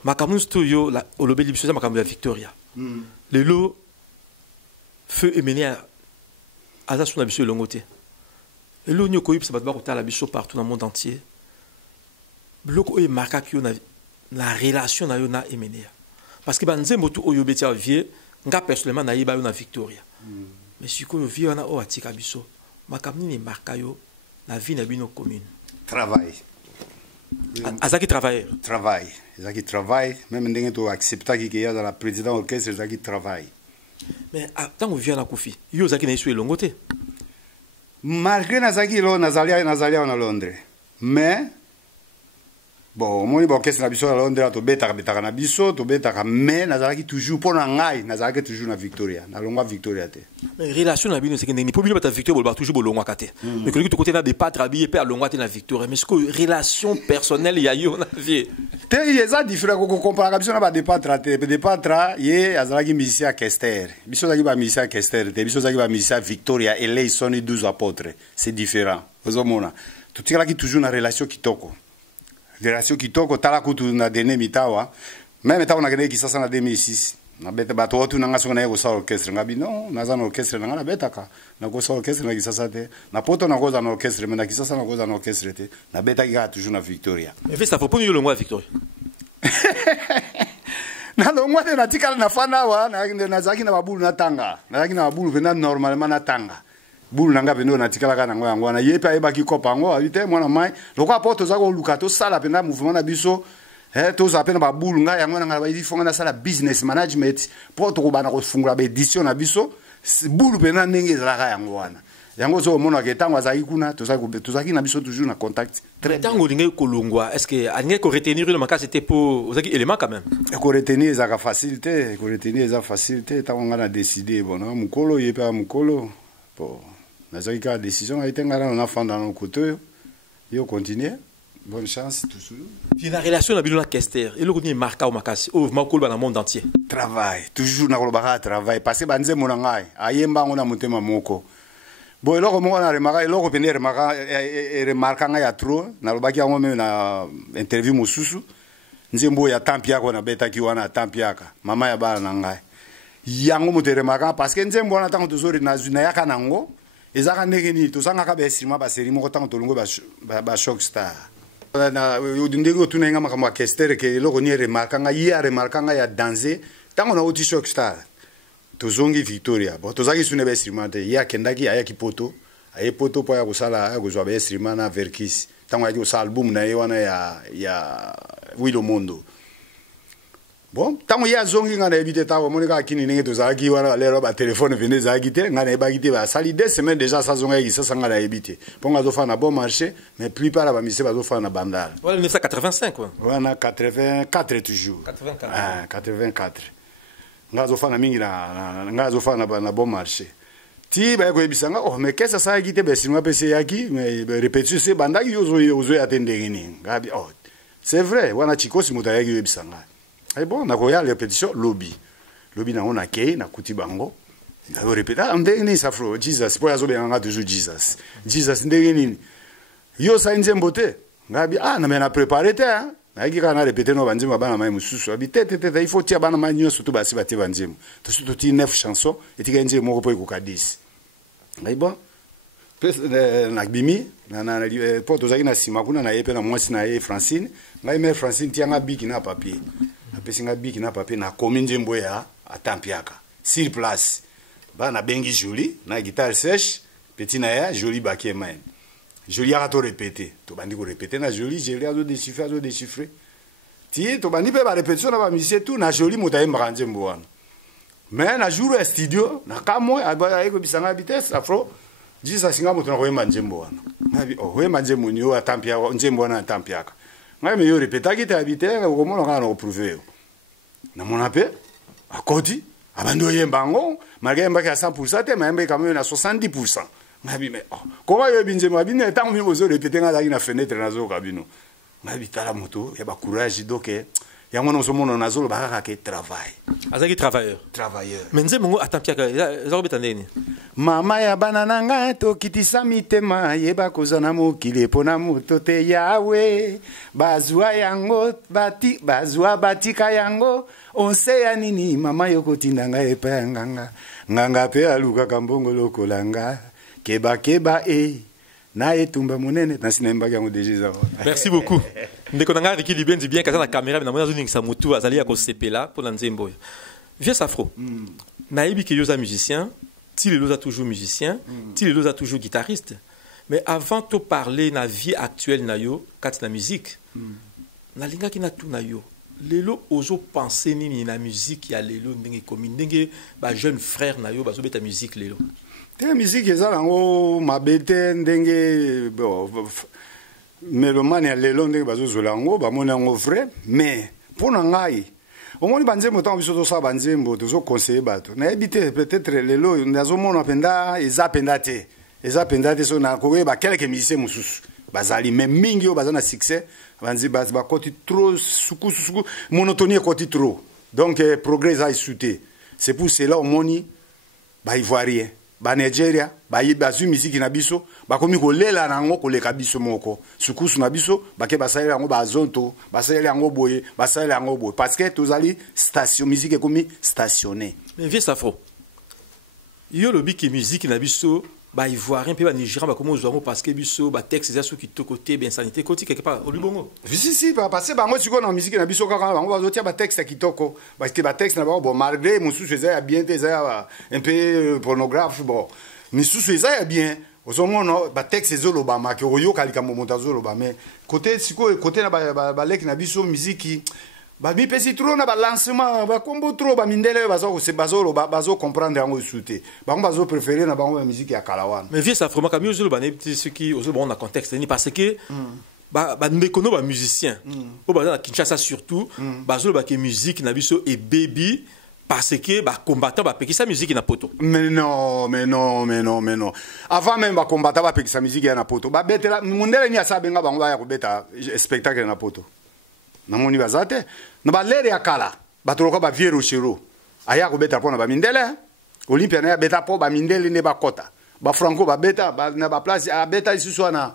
makambo studio la olobeli biso makambo ya Victoria lelo feu emene aza suna biso elongo te lelo nyoko yipsa bato bakotala biso partout dans le monde entier biloko oyo emarkaki yo na relation na yo na emene parce que banzembo tu oyo beti vie nga personnellement nayeba yo na Victoria mais sikoyo vie wana oyo atika biso makambo nini emarka yo na vie na bino commune travail azaki travailleur travail ezaki travail même ndenge to acceptaki ke ya dans la président orchestre ezaki travail mais ntango vie na kufi yo ozaki na yesu elongo te malgré nazaki lo nazali na Londres mais bon omoni baorchestre na biso na Londres tobetaka na biso tobetaka mais nazalaki toujours mpo na ngai nazalaki toujours na Victoria nalongwa Victoria te mais relation na bino c'est que ndenge po bino bata Victoria bolba toujours bolongwaka te mais koleki to côté na de patre habillé pe alongwa te na Victoria mais ce que relation personnelle ya yo na vie te eza différent ko comparaka biso na ba de patre te de patre ye azalaki musicien Kester biso zaki ba musicien Kester te biso zaki ba musicien Victoria et les sont 12 apôtres c'est différent ozomona totikalaki toujours na relation kitoko relation kitoko tala kutu na dene mitawa même tawa na kene kisasa na 2006 na beta bato otu nanga sona yego sa orchestre ngabi non naza na orchestre nanga na betaka na ko sa orchestre na kisasa te na poto na koza na orchestre mais na kisasa na koza na orchestre te na beta ki toujours na Victoria mais fait ça faut pas yo longwa Victoria na longwa te na tikala na fana wa na zaki na babulu na tanga na zaki na babulu vena normalement na tanga bulu nanga pendo na tikala kana ngo yango na yepe ayebaki kopa ngo abite mwana mai loko apoto zako luka to sala penda mouvement na biso to za pena ba bulu nga yango na ba ifonga na sala business management poto ko bana ko fungula ba edition na biso bulu penda ndenge ezalaka yango wana yango zo mona ke tango azaki kuna tozaki na biso toujours na contact très tango linga kolongwa est-ce que alinga ko retenir le makasi c'était pour ozaki élément quand même ko retenir ezaka facilité ko retenir eza facilité tango nga na décider bon na mukolo yepe mukolo bon nazaki ka décision a été ngara na fanda na côté yo continuer bonne chance toujours puis la relation na bilo na Kester et le ko ni marka o makasi o makolo ba na monde entier travail toujours na kolobaka travail parce que banze mona ngai ayemba ngona mutema moko bon eloko moko na remaka eloko pene remarka ngai ya trop na lobaki yango meme na interview mosusu nzembo ya tampiaka na betaki wana tampiaka mama ya bana na ngai yango moto remaka parce que nzembo wana tango tozori na yaka nango ezaka ndenge nini tosangaka ba instrument ba série moko tango tolongo ba shock star na ndenge otuna nga makambo ya Kester ke eloko ni remarka nga ya remarka nga ya danser tango na oti shock star tozongi Victoria bon tozaki sune ba instrument te ya kendaki ayaki poto aye poto po ya kusala ya kuzwa ba instrument na Verkis tango ya kusala album na ye wana ya Wilo Mondo bon tango ya zongi nga na ebite tawo monika akini nenge tozaki wana lero ba téléphone vende zaki te nga na ebaki te ba sali 2 semaines déjà ça zonga ki ça nga na ebite ponga zo fa na bon marché mais plupart ba mise ba zo fa na bandal voilà 1985 quoi wana 84 toujours 84 nga zo fa na mingi na nga zo fa na bon marché ti ba ko ebisanga oh mais qu'est-ce ça ki te be sinwa pese yaki mais répétition c'est bandaki yozo ya tendenge ni ngabi oh c'est vrai wana chikosi mutayaki ebisanga. Et bon, na koya répétition lobby na ona ke na kuti bango na répéta ndenge ni safro Jesus po yazo benga toujours Jesus ndenge ni yo sa nzembo te ngabi na mena préparer te na ki kana répéter no banzembo bana mai mususu habite te il faut tia bana mai nyoso to basi bate banzembo to surtout ti 9 chansons et ti nzembo moko po ikuka 10 ngai bon na bimi na po to zaki na sima kuna na yepe na mwasi na ye Francine ngai me Francine tianga biki na papier apesinga biki na papier na komi nzembo ya atampiaka sur place bana bengi Jolie na guitare sèche petit na ya Jolie bakie main Jolie a to répéter to bandi ko répéter na Jolie a do déchiffrer ti to bandi pe ba répétition na ba musicien tout na Jolie mutayemba nzembo wana mais na jour studio na kamo aba eko bisanga vitesse afro jisa singa mutu na koyemba nzembo wana ngabi wemba nzembo nyo atampiaka nzembo wana atampiaka ngai me yo répéta ki ta habiter ko mona kana ko prouver na mona pe akodi abando yembango magemba ka 100% te maemba ka na 70% ngabi me ko yo binzema bine tango mi bozo répéter nga na fenêtre na zo kabino ngabi tala moto ya ba courage donc yango na somona nazolo bakaka ke travail azaki travailleur mais nze mongo atampiaka eza kobeta ndeni mama ya bana na ngai tokitisa mitema yeba kozana mokili mpona moto te yawe bazwa yango bazwa batika yango onse ya nini mama yokotinda ngai epai ya nganga nganga mpe alukaka mbongo lokola nga keba na etumba monene nasinembaki yango deja. Merci beaucoup. Ndeko nanga Ricky Libien dit bien kaza na caméra na mona zoni sa mutu azali ya ko sepela pour nzembo. Vieux Safro. Naïbi que yoza musicien, ti le loza toujours musicien, ti le loza toujours guitariste. Mais avant de parler na vie actuelle na yo, kat na musique. Na linga ki na tout na yo. Lelo ozo penser nini na musique ya lelo ndenge komi ndenge ba jeune frère na yo bazo beta musique lelo. La musique est là, on m'a bêté, dengue, mélomane à l'élan, dengue, bazo zolango, bah mon ango vrai, mais pour n'engaï, au moins banze motan biso ça banze mbo tozo conseiller bato. Na habité peut-être l'élo, nazo mon apenda, ezapendate so na kowe ba quelques musiciens mususu. Bazali même mingi bazana succès, banze ba koti trop suku monotonie koti trop. Donc progrès a sauté. C'est pour cela au moni ba ivoirien. Ba Nigeria ba yibazu musique na biso ba komi ko lela nango ko leka biso moko sukusu na biso ba ke basalela yango ba zonto basalela yango boye basalela yango boye parce que tozali station musique komi stationné. Mais vieux Safro yo lobi ki musique na biso ba ivoirien pe ba nigérian ba komo zongo parce que biso ba texte za so ki to côté ben sanité côté quelque part olibongo si parce que bango siko na musique na biso kaka bango bazotia ba texte kitoko parce que ba texte na bango bon malgré mususu eza bien eza un peu pornographe bon misusu eza bien ozomona ba texte ezoloba ma ke oyo kalika momonta zoloba mais côté siko côté na ba lek na biso musique ba mi pesi trop na ba lancement ba combo trop ba mindele bazo comprendre yango souté bango bazo préférer na bango musique ya kalawana. Mais vieux Safro makami ozoloba ne ce qui ozoloba on a contexte ni parce que ba ndekono ba musicien o ba na Kinshasa surtout bazoloba ke musique na biso et baby parce que ba combattant ba pekisa musique na poto. Mais non. Avant même ba combattant ba pekisa musique na poto. Ba betela mundele ni asabenga bango ba ya kobeta spectacle na poto. Na moni bazate na ba lere ya kala batoloka ba viero shiro aya kobeta pona ba mindele Olympia na beta po ba mindele ne ba kota ba franco ba beta na ba place a beta isusu na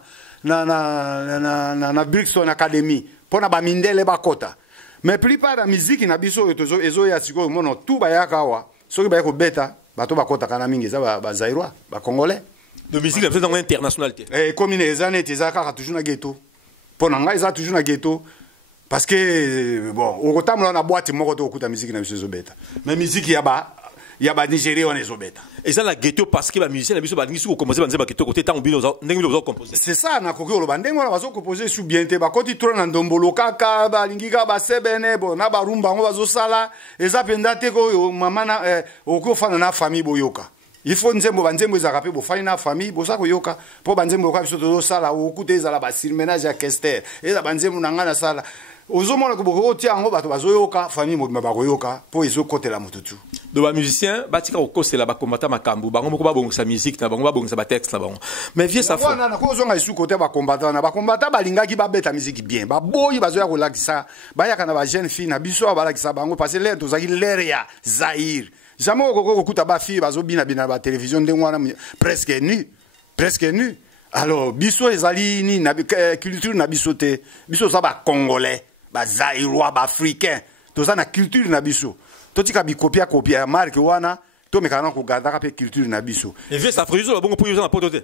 Brixton Academy pona ba mindele ba kota. Mais plupart la musique na biso ezo ya siko mono tout ba yakawa soki ba ko beta bato ba kota kana mingi za ba zairwa ba congolais de musique la dans internationalité comme les années tezaka toujours na ghetto pona ngai za toujours na ghetto parce que bon au kotamla na boîte moko to okuta musique na biso beta mais musique ya ba Nigeria on ezo beta et ça la ghetto parce que ba musicien na biso ba ngisu ko commencer banze ba ghetto côté tant bino ndenge lo composer c'est ça na koki lo bandenge na bazo composer sous bien te ba koti trop na ndombolo kaka ba lingika ba sebene bo na ba rumba ngo bazo sala eza penda te ko mama na okofana na famille boyoka il faut nzembo banzembo za rapé bo fana na famille bo sa ko yoka po banzembo ka biso to sala okuta eza la ba ménage ya Kester eza banzembo na ngana sala ozomona ko boko tia ngo bato bazoyoka famille mo ba koyoka po ezo kotela mututu do ba musicien batika okosela ba combattant makambu bango moko ba bongisa musique na bango ba bongisa ba texte na bango mais vieux Safro wana na ko zonga isu côté ba combattant balingaki ba beta musique bien ba boyi bazoya ko lakisa ba yaka na ba jeune fille na biso ba lakisa bango parce que l'air tozaki l'air ya Zaïre jamais ko kuta ba fille bazo bina ba télévision ndengwana presque nu alors biso ezali ni na culture na biso te biso za ba congolais ba Zaïrois ba africain toza na culture na biso totika bi copia marque wana to mekana ko garda ka pe culture na biso et vieux Safro yo la bongo pour yo na poto te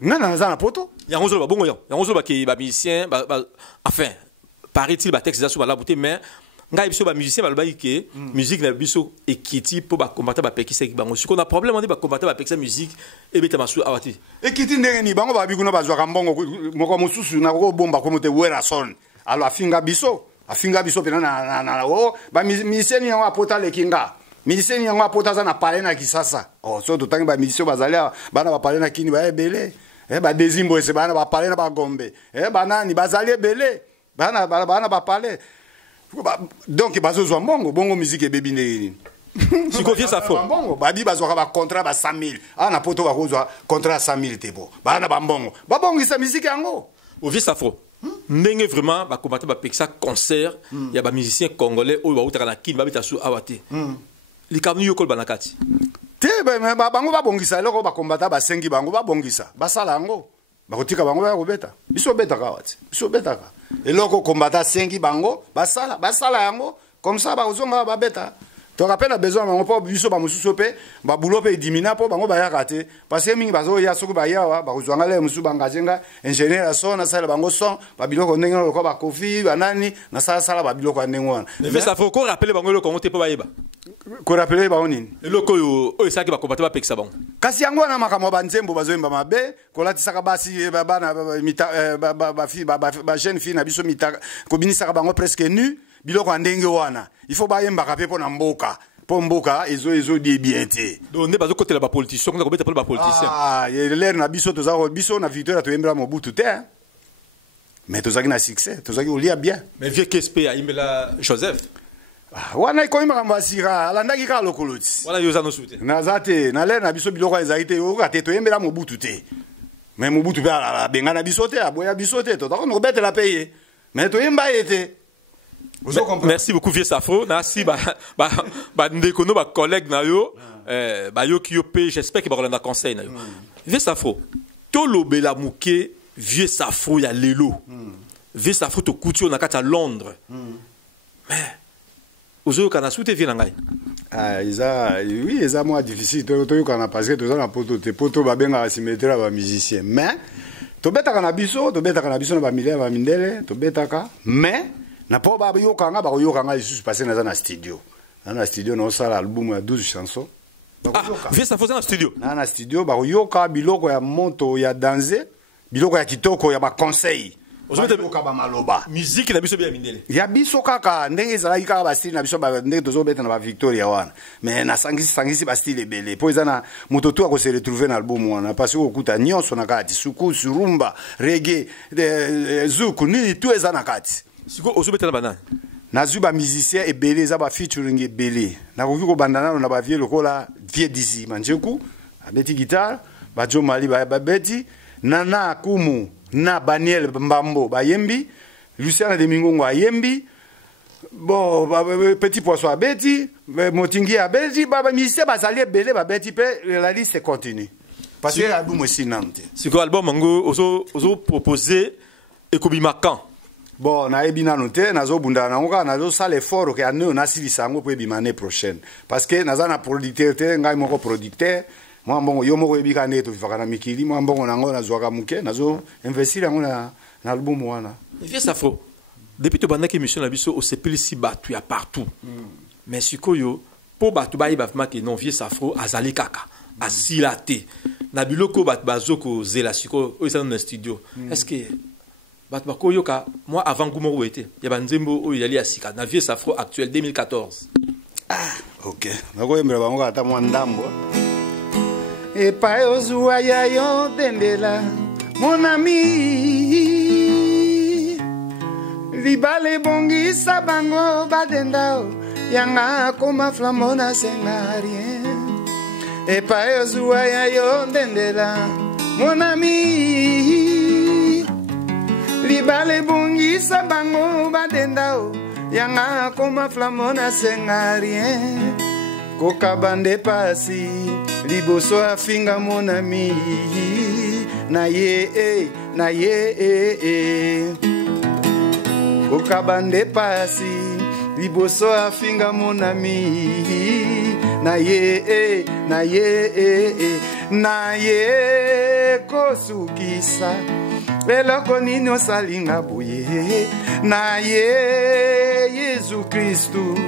na za na poto yango zo la bongo yango zo ba ki ba musicien ba enfin paraît-il ba texte za sous la beauté mais ngai biso ba musicien ba loba ke musique na biso ekiti po ba combattre ba pekisa ki bango siko na problème on dit ba combattre ba pekisa musique e beta masu awati ekiti ndenge ni bango ba bikuna ba zwa mbongo moko mususu na ko bomba ko mote wera son alo afinga biso pena na ba musicien yango apota lekinga musicien yango apota za na parler na kisasa so to tangi ba musicien bazalia bana ba parler na kini ba ebele ba dezimbo ese bana ba parler na ba gombe bana ni bazalia ebele bana ba parler donc bazo zwa bongo musique ebebi ndeni siko vieux Safro bongo babi bazwa ba contrat ba 100,000 na poto ba kozwa contrat 100,000 tebo bana ba mbongo babongisa musique yango au vieux Safro ndenge vraiment ba combattre ba peksa concert ya ba musiciens congolais oyo ba utaka na kin ba bita su awate likamni yo kol banakati te bango babongisa eloko bakombata basengi bango babongisa basala yango bakotika bango baya kobeta biso betaka wati biso betaka eloko kombata sengi bango basala yango comme ça bakozonga babeta tokapena besoin bango po biso bamosusu pe babulo pe edimina po bango bayaka te parce que mingi bazoya soki bayawa bakozwanga le mosusu bangazenga ingénieur ya son nasala bango son babiloko ndenge loko bakofi banani nasala babiloko ya ndenge wana mais ça faut qu'on rappelle bango le kongo te po bayeba ko rappeler bango nini eloko oyo esaki bakombata bapekisa bango kasi yango wana makambo banzembo bazoyemba mabe kolatisaka basi bana ba jeune fille na biso mitaka kobinisaka bango presque nu biloko ndenge wana il faut bayembaka pe pona mboka po mboka ezo di bien te donc ne bazo côté la ba politicien ko beta pour ba politicien l'air na biso tozako biso na victoire to yembela mobutu te mais tozaki na succès tozaki olia bien mais vieux KSP a imela Joseph wana iko makambo asira alandaki ka lokoloti wala yo za no sute nazate na l'air na biso biloko ezaki te o ka te to yembela mobutu te mais mobutu ba benga na biso te aboya biso te tozako no betela payer mais to yemba ete. Merci beaucoup vieux Safro. Merci ndekono ba collègue na yo ba yo ki yo pe j'espère que ba kolanda conseil na yo. Vieux Safro. To lobela muke vieux Safro ya lelo. Vieux Safro to couture na kati à Londres. Mais ozo kana soute vie na ngai. Oui, eza moi difficile to yo kana parce que to na poto ba benga simétria ba musicien. Mais to betaka na biso na ba milliers ba mindele to betaka mais na po ba yokanga ba yokanga lisusu passer na studio. Na studio no sala album ya 12 chansons. Vieux ça faisait na studio. Na studio ba yoka biloko ya monto ya danser, biloko ya kitoko ya ba conseil. Ozobeta biloko ba maloba. Musique na biso bien mindele. Ya biso kaka ndenge ezalaki kaka ba style na biso ba ndenge tozobeta na ba Victoria wana. Mais na sangisi ba style ebele. Po ezana moto tu akose retrouver na album wana parce que okuta nyonso na kati suku surumba reggae zuku ni tu ezana kati. Siko ozobeta na banana nazuba musicien ebele za ba featuring ebele na koki ko bandana na ba vie lokola vie dizi manjeku abeti guitare ba Jo Mali ba beti nana kumu na Daniel Mbambo ba yembi Luciana de Mingongo ayembi bon petit poisson abeti motingi abeti ba musicien bazali ebele ba beti pe la liste continue parce que album aussi nante siko album ngo ozo proposer ekobimakan. Bon, na ebina noté nazo bunda na ngoka nazo sala effort ke ane na silisa ngo po ebima année prochaine parce que naza na producteur te ngai moko producteur moi mbongo yo moko ebika ne to vivaka na mikili moi mbongo nango nazwaka muke nazo investir yango na album wana. Vieux Safro depuis to bandaki émission na biso au sepelisi batu ya partout mais sikoyo po batu ba iba vraiment que non Vieux Safro azali kaka asilate na biloko batu bazoko zela siko o isa na studio est-ce que bat bako yoka moi avant Goumoro était il y a banzembo o yali asika na Vieux Safro actuel 2014 OK nako yembela bango ata mwa ndambo e pa ozuwa ya yo dendela mon ami libale bongi sabango badenda yanga koma flamona sengarien e pa ozuwa ya yo dendela mon ami libale bungisa bango badendao yanga koma flamona sengarien koka bande pasi liboso afinga mon ami na ye koka bande pasi liboso afinga mon ami na ye kosukisa eloko nini osalinga boye na ye Yesu Kristu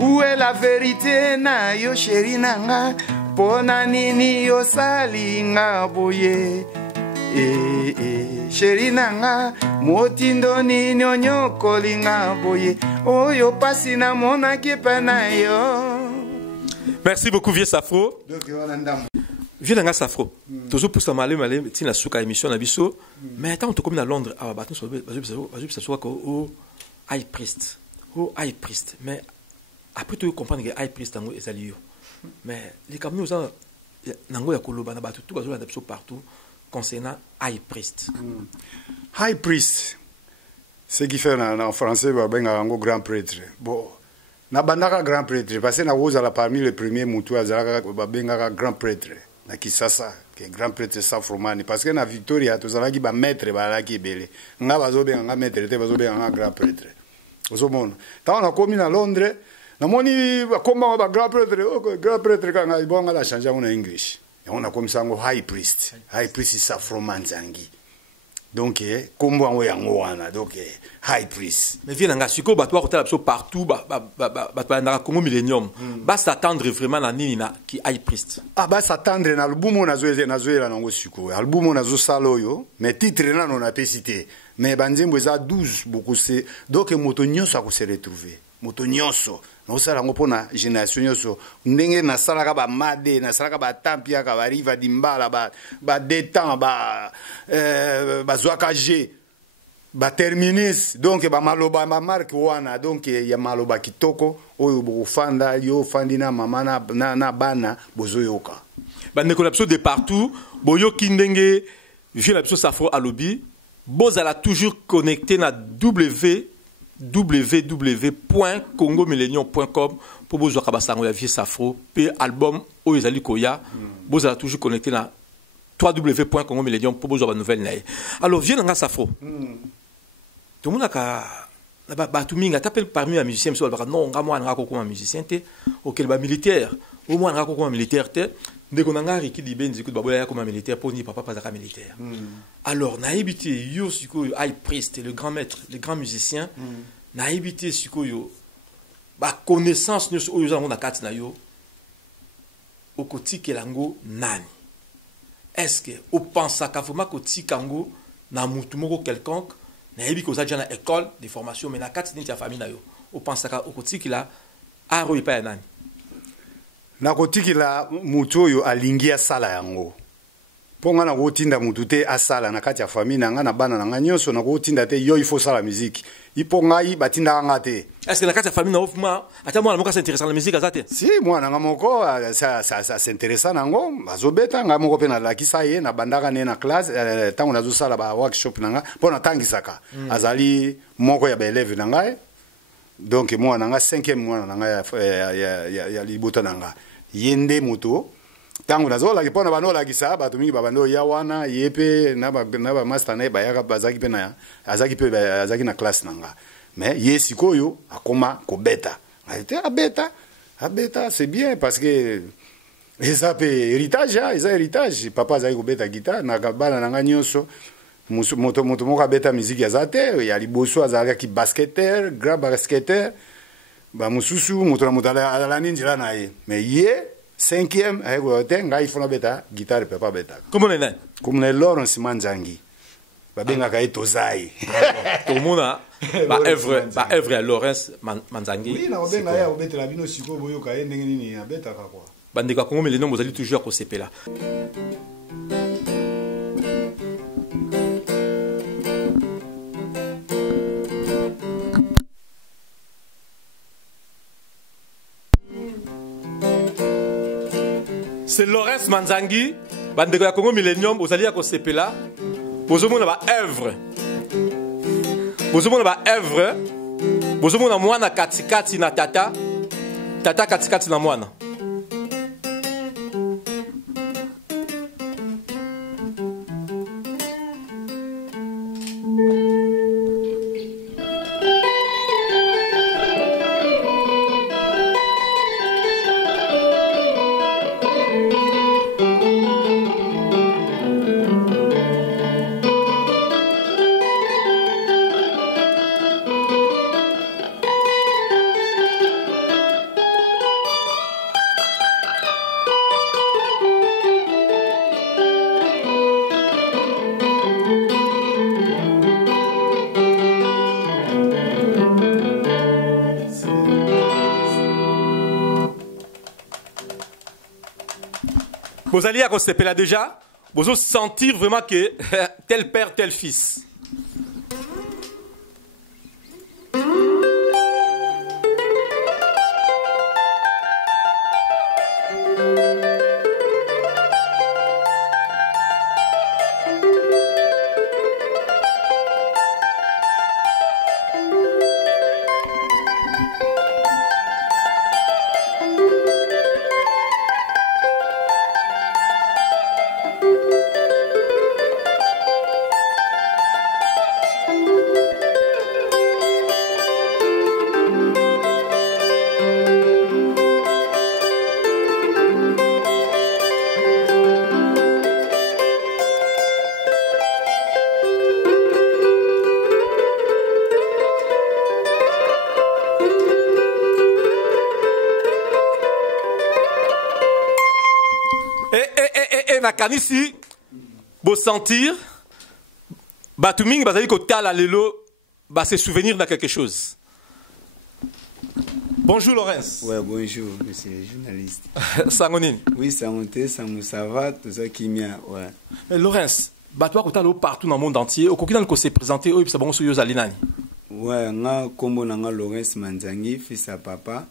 uwe la vérité na yo sheri nanga pona nini osalinga boye sheri nanga motindo nini onyokolinga boye oyo pasi na monaki pe na yo. Merci beaucoup Vieux Safro. Vieux Nanga Safro, toujours pour ça malé tina suka émission na biso, mais tant on te comme à Londres, ah bah nous ça soit au high priest, mais après tu comprendre que high priest tango est allié, mais les comme nous en nango ya koloba na batu tout bazo na biso partout concernant high priest. High priest, Ce qui fait en français, un grand prêtre. Bon, na bandaka grand prêtre, parce que na wozala parmi les premiers mutu azalaka babengaka grand prêtre. Na Kisasa, que grand prêtre Safromani, parce que na Victoria, tozalaki ba maître balaki ebele. Nga bazobenga maître te bazobenga grand prêtre. Ozomona. Tant on a commis à Londres, na moni bakomba ba grand prêtre kanga ibonga la changer en English. Et on a comme ça un high priest. High priest Safromanzangi. Donc, comme on est en donc high priest. Mais viens nga siko batwa kotala biso partout batwa na Congo Millennium. Ba s'attendre vraiment na nini na ki high priest. Ah ba s'attendre na albumu na zoela nango siko. Albumu na zo saloyo, mais titre na non a cité. Mais banzembo za 12 beaucoup c'est donc moto nyonso ko se retrouver. Moto nyonso. No sala ngo pona génération nyonso ndenge na sala ka ba made na sala ka ba tampia ka ba riva dimbala ba détend ba zwaka G ba terminis donc ba maloba ma marque wana donc ya maloba kitoko oyo bofanda yo fandi na mama na bana bozoyoka ba nekola biso de partout boyo kindenge vie la biso safo alobi bozala toujours connecté na www.congomillennium.com pour vous voir basango ya vie safro pe album oyo ezali koya bozala toujours connecté na www.congomillennium pour vous voir nouvelle nae. Alors viens nga safro tout le monde a ba tuminga t'appelle parmi les musiciens so ba non nga moi nga ko comme musicien te auquel ba militaire au moins nga ko comme militaire te ndeko nanga riki dibenzi ku ba boya comme militaire pour ni papa pas za militaire. Alors naibité yo siko high priest le grand maître le grand musicien naibité siko yo ba connaissance nous oyo za na kati na yo okoti kelango nani. Est-ce que au pensa ka vraiment koti kango na mutu moko quelconque nayebi ko za jana école de formation mais na kati ni ta famille na yo au pensa ka okoti kila aro ipa nani. Na kotikila mutu oyo alingia sala yango. Ponga na kotinda mutu te asala na kati ya famille na nga na bana na nga nyonso na kotinda te yo il faut sala musique. Ipo ngai batinda nga te. Est-ce que na kati ya famille na ofuma ata mwana moko s'intéresse à la musique azate? Si mwana nga moko ça s'intéresse nango bazobeta nga moko pe na lakisa ye na bandaka ne na classe tango nazo sala ba workshop na nga pona tangisaka. Azali moko ya ba élève na ngai. Donc moi nanga 5e mwana nanga ya libota nanga yende moto tango nazola ke pona banola kisa bato mingi babando ya wana yepe na ba master na ba yaka bazaki pe na azaki na classe nanga mais yesikoyo akoma ko beta ate abeta c'est bien parce que ça peut héritage papa azaki ko beta guitare na bana nanga nyonso moto moka beta musique ya zate ya liboso azalaki basketteur grand basketteur ba mususu moto na motala ala ninjila na ye mais ye 5e ayeko te ngai fona beta guitare papa beta Comment est comme ne Lawrence Manzangi ba benga ka etozai tout le monde ba œuvre à Lawrence Manzangi. Oui na benga ya obeta la bino siko boyo ka ndenge nini ya beta ka kwa bande ka Congo Millennium vous allez toujours ko sepela. C'est Lawrence Manzangi, bande ya Congo Millennium, vous allez à Kosepela, bozomona ba œuvre. Bozomona ba œuvre, bozomona mwana katikati na tata katikati na mwana. Vous allez à Kosepela déjà, vous allez sentir vraiment que tel père, tel fils. nakanisi beau sentir batuming bazali kotala lelo ba se souvenir de quelque chose. Bonjour Laurence. Ouais, bonjour monsieur le journaliste. Sangonine. Oui, Sangonté, ça va, tout ça qui m'a, ouais. Mais Laurence, batwa kotala partout dans le monde entier, au kokina ko se présenter o bisa bango so yozali nani. Ouais, nga kombo nga Laurence Manzangi, fils à papa.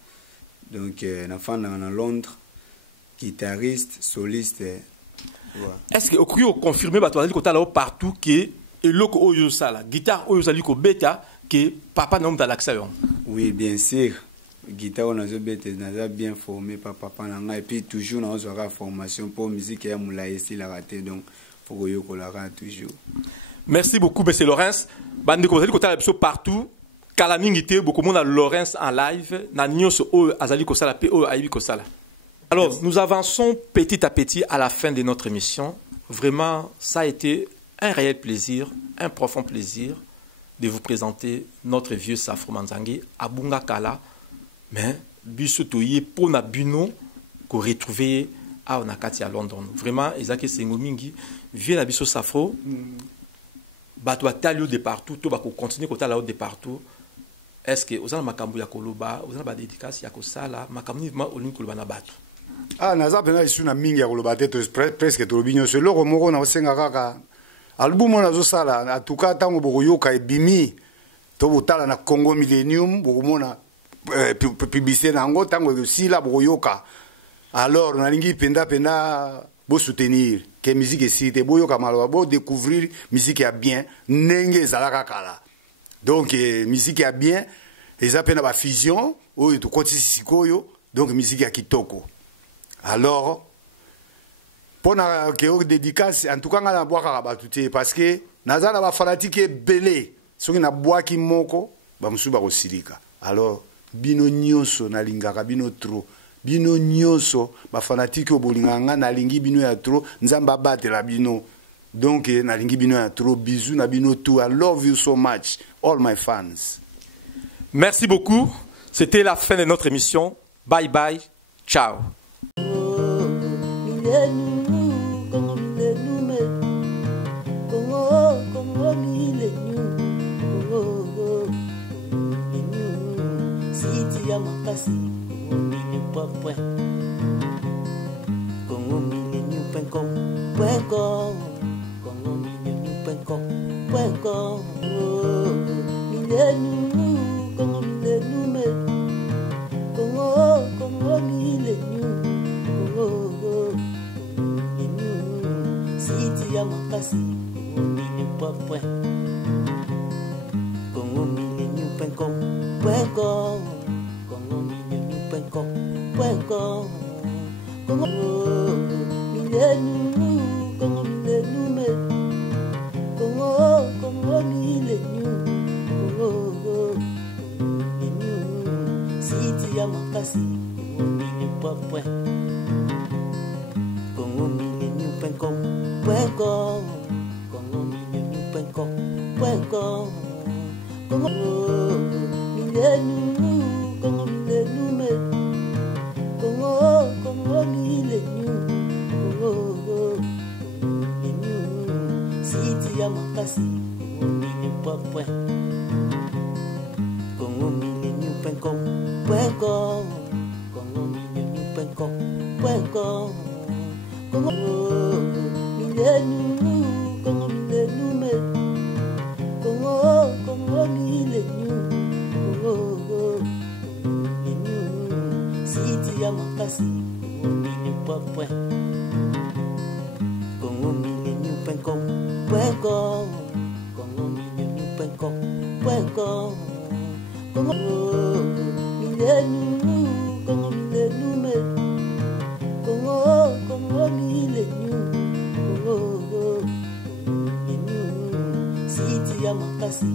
Donc na fanda na Londres, guitariste, soliste. Ouais. Est-ce que au confirmer batwa kotala partout que eloko oyo sala, guitare oyo zali ko beta que papa n'a pas l'accès. Oui, bien sûr. Guitare on a bien formé par papa nanga et puis toujours on a une formation pour musique et moula ici la raté donc faut que yo la toujours. Merci beaucoup monsieur Laurence. Bande ko zali ko tala biso partout. Kala mingité beaucoup monde Laurence en live na nyonso o azali ko sala pe o aibi ko sala. Alors, nous avançons petit à petit à la fin de notre émission. Vraiment, ça a été un réel plaisir, un profond plaisir de vous présenter notre vieux Safro Manzangi à Bunga Kala. Mais, biso toye pour na bino ko retrouver à Onakati à London. Vraiment, Ezaki Sengomingi, vieux na biso Safro, bato atalio de partout, to ba ko continuer ko tala de partout. Est-ce que ozana makambu ya koloba, ozana ba dédicace ya ko sala, makambu ma olin koloba na bato. Ah, naza pena isuna mingi ya koloba te presque to binyo se loko moko na osenga kaka. Album na zo sala, atuka tango boko yoka ebimi, to botala na Congo Millennium, boko mona publicité nango tango sila boyoka. Alors nalingi penda bo soutenir que musique est boyoka maloba bo découvrir musique ya bien nenge zalaka kala. Donc musique ya bien les appena ba fusion oyo to koti sikoyo donc musique ya kitoko. Alors pona que dédicace en tout cas na boaka ba tuté parce que nazana ba fanatique belé soki na boaki moko ba musuba ko silika. Alors bino nyonso na lingaka bino trop bino nyonso ba fanatique obolinganga na lingi bino ya trop nzamba batela bino donc na lingi bino ya trop bisous na bino tout. I love you so much all my fans. Merci beaucoup, c'était la fin de notre émission. Bye bye, ciao. Makasi,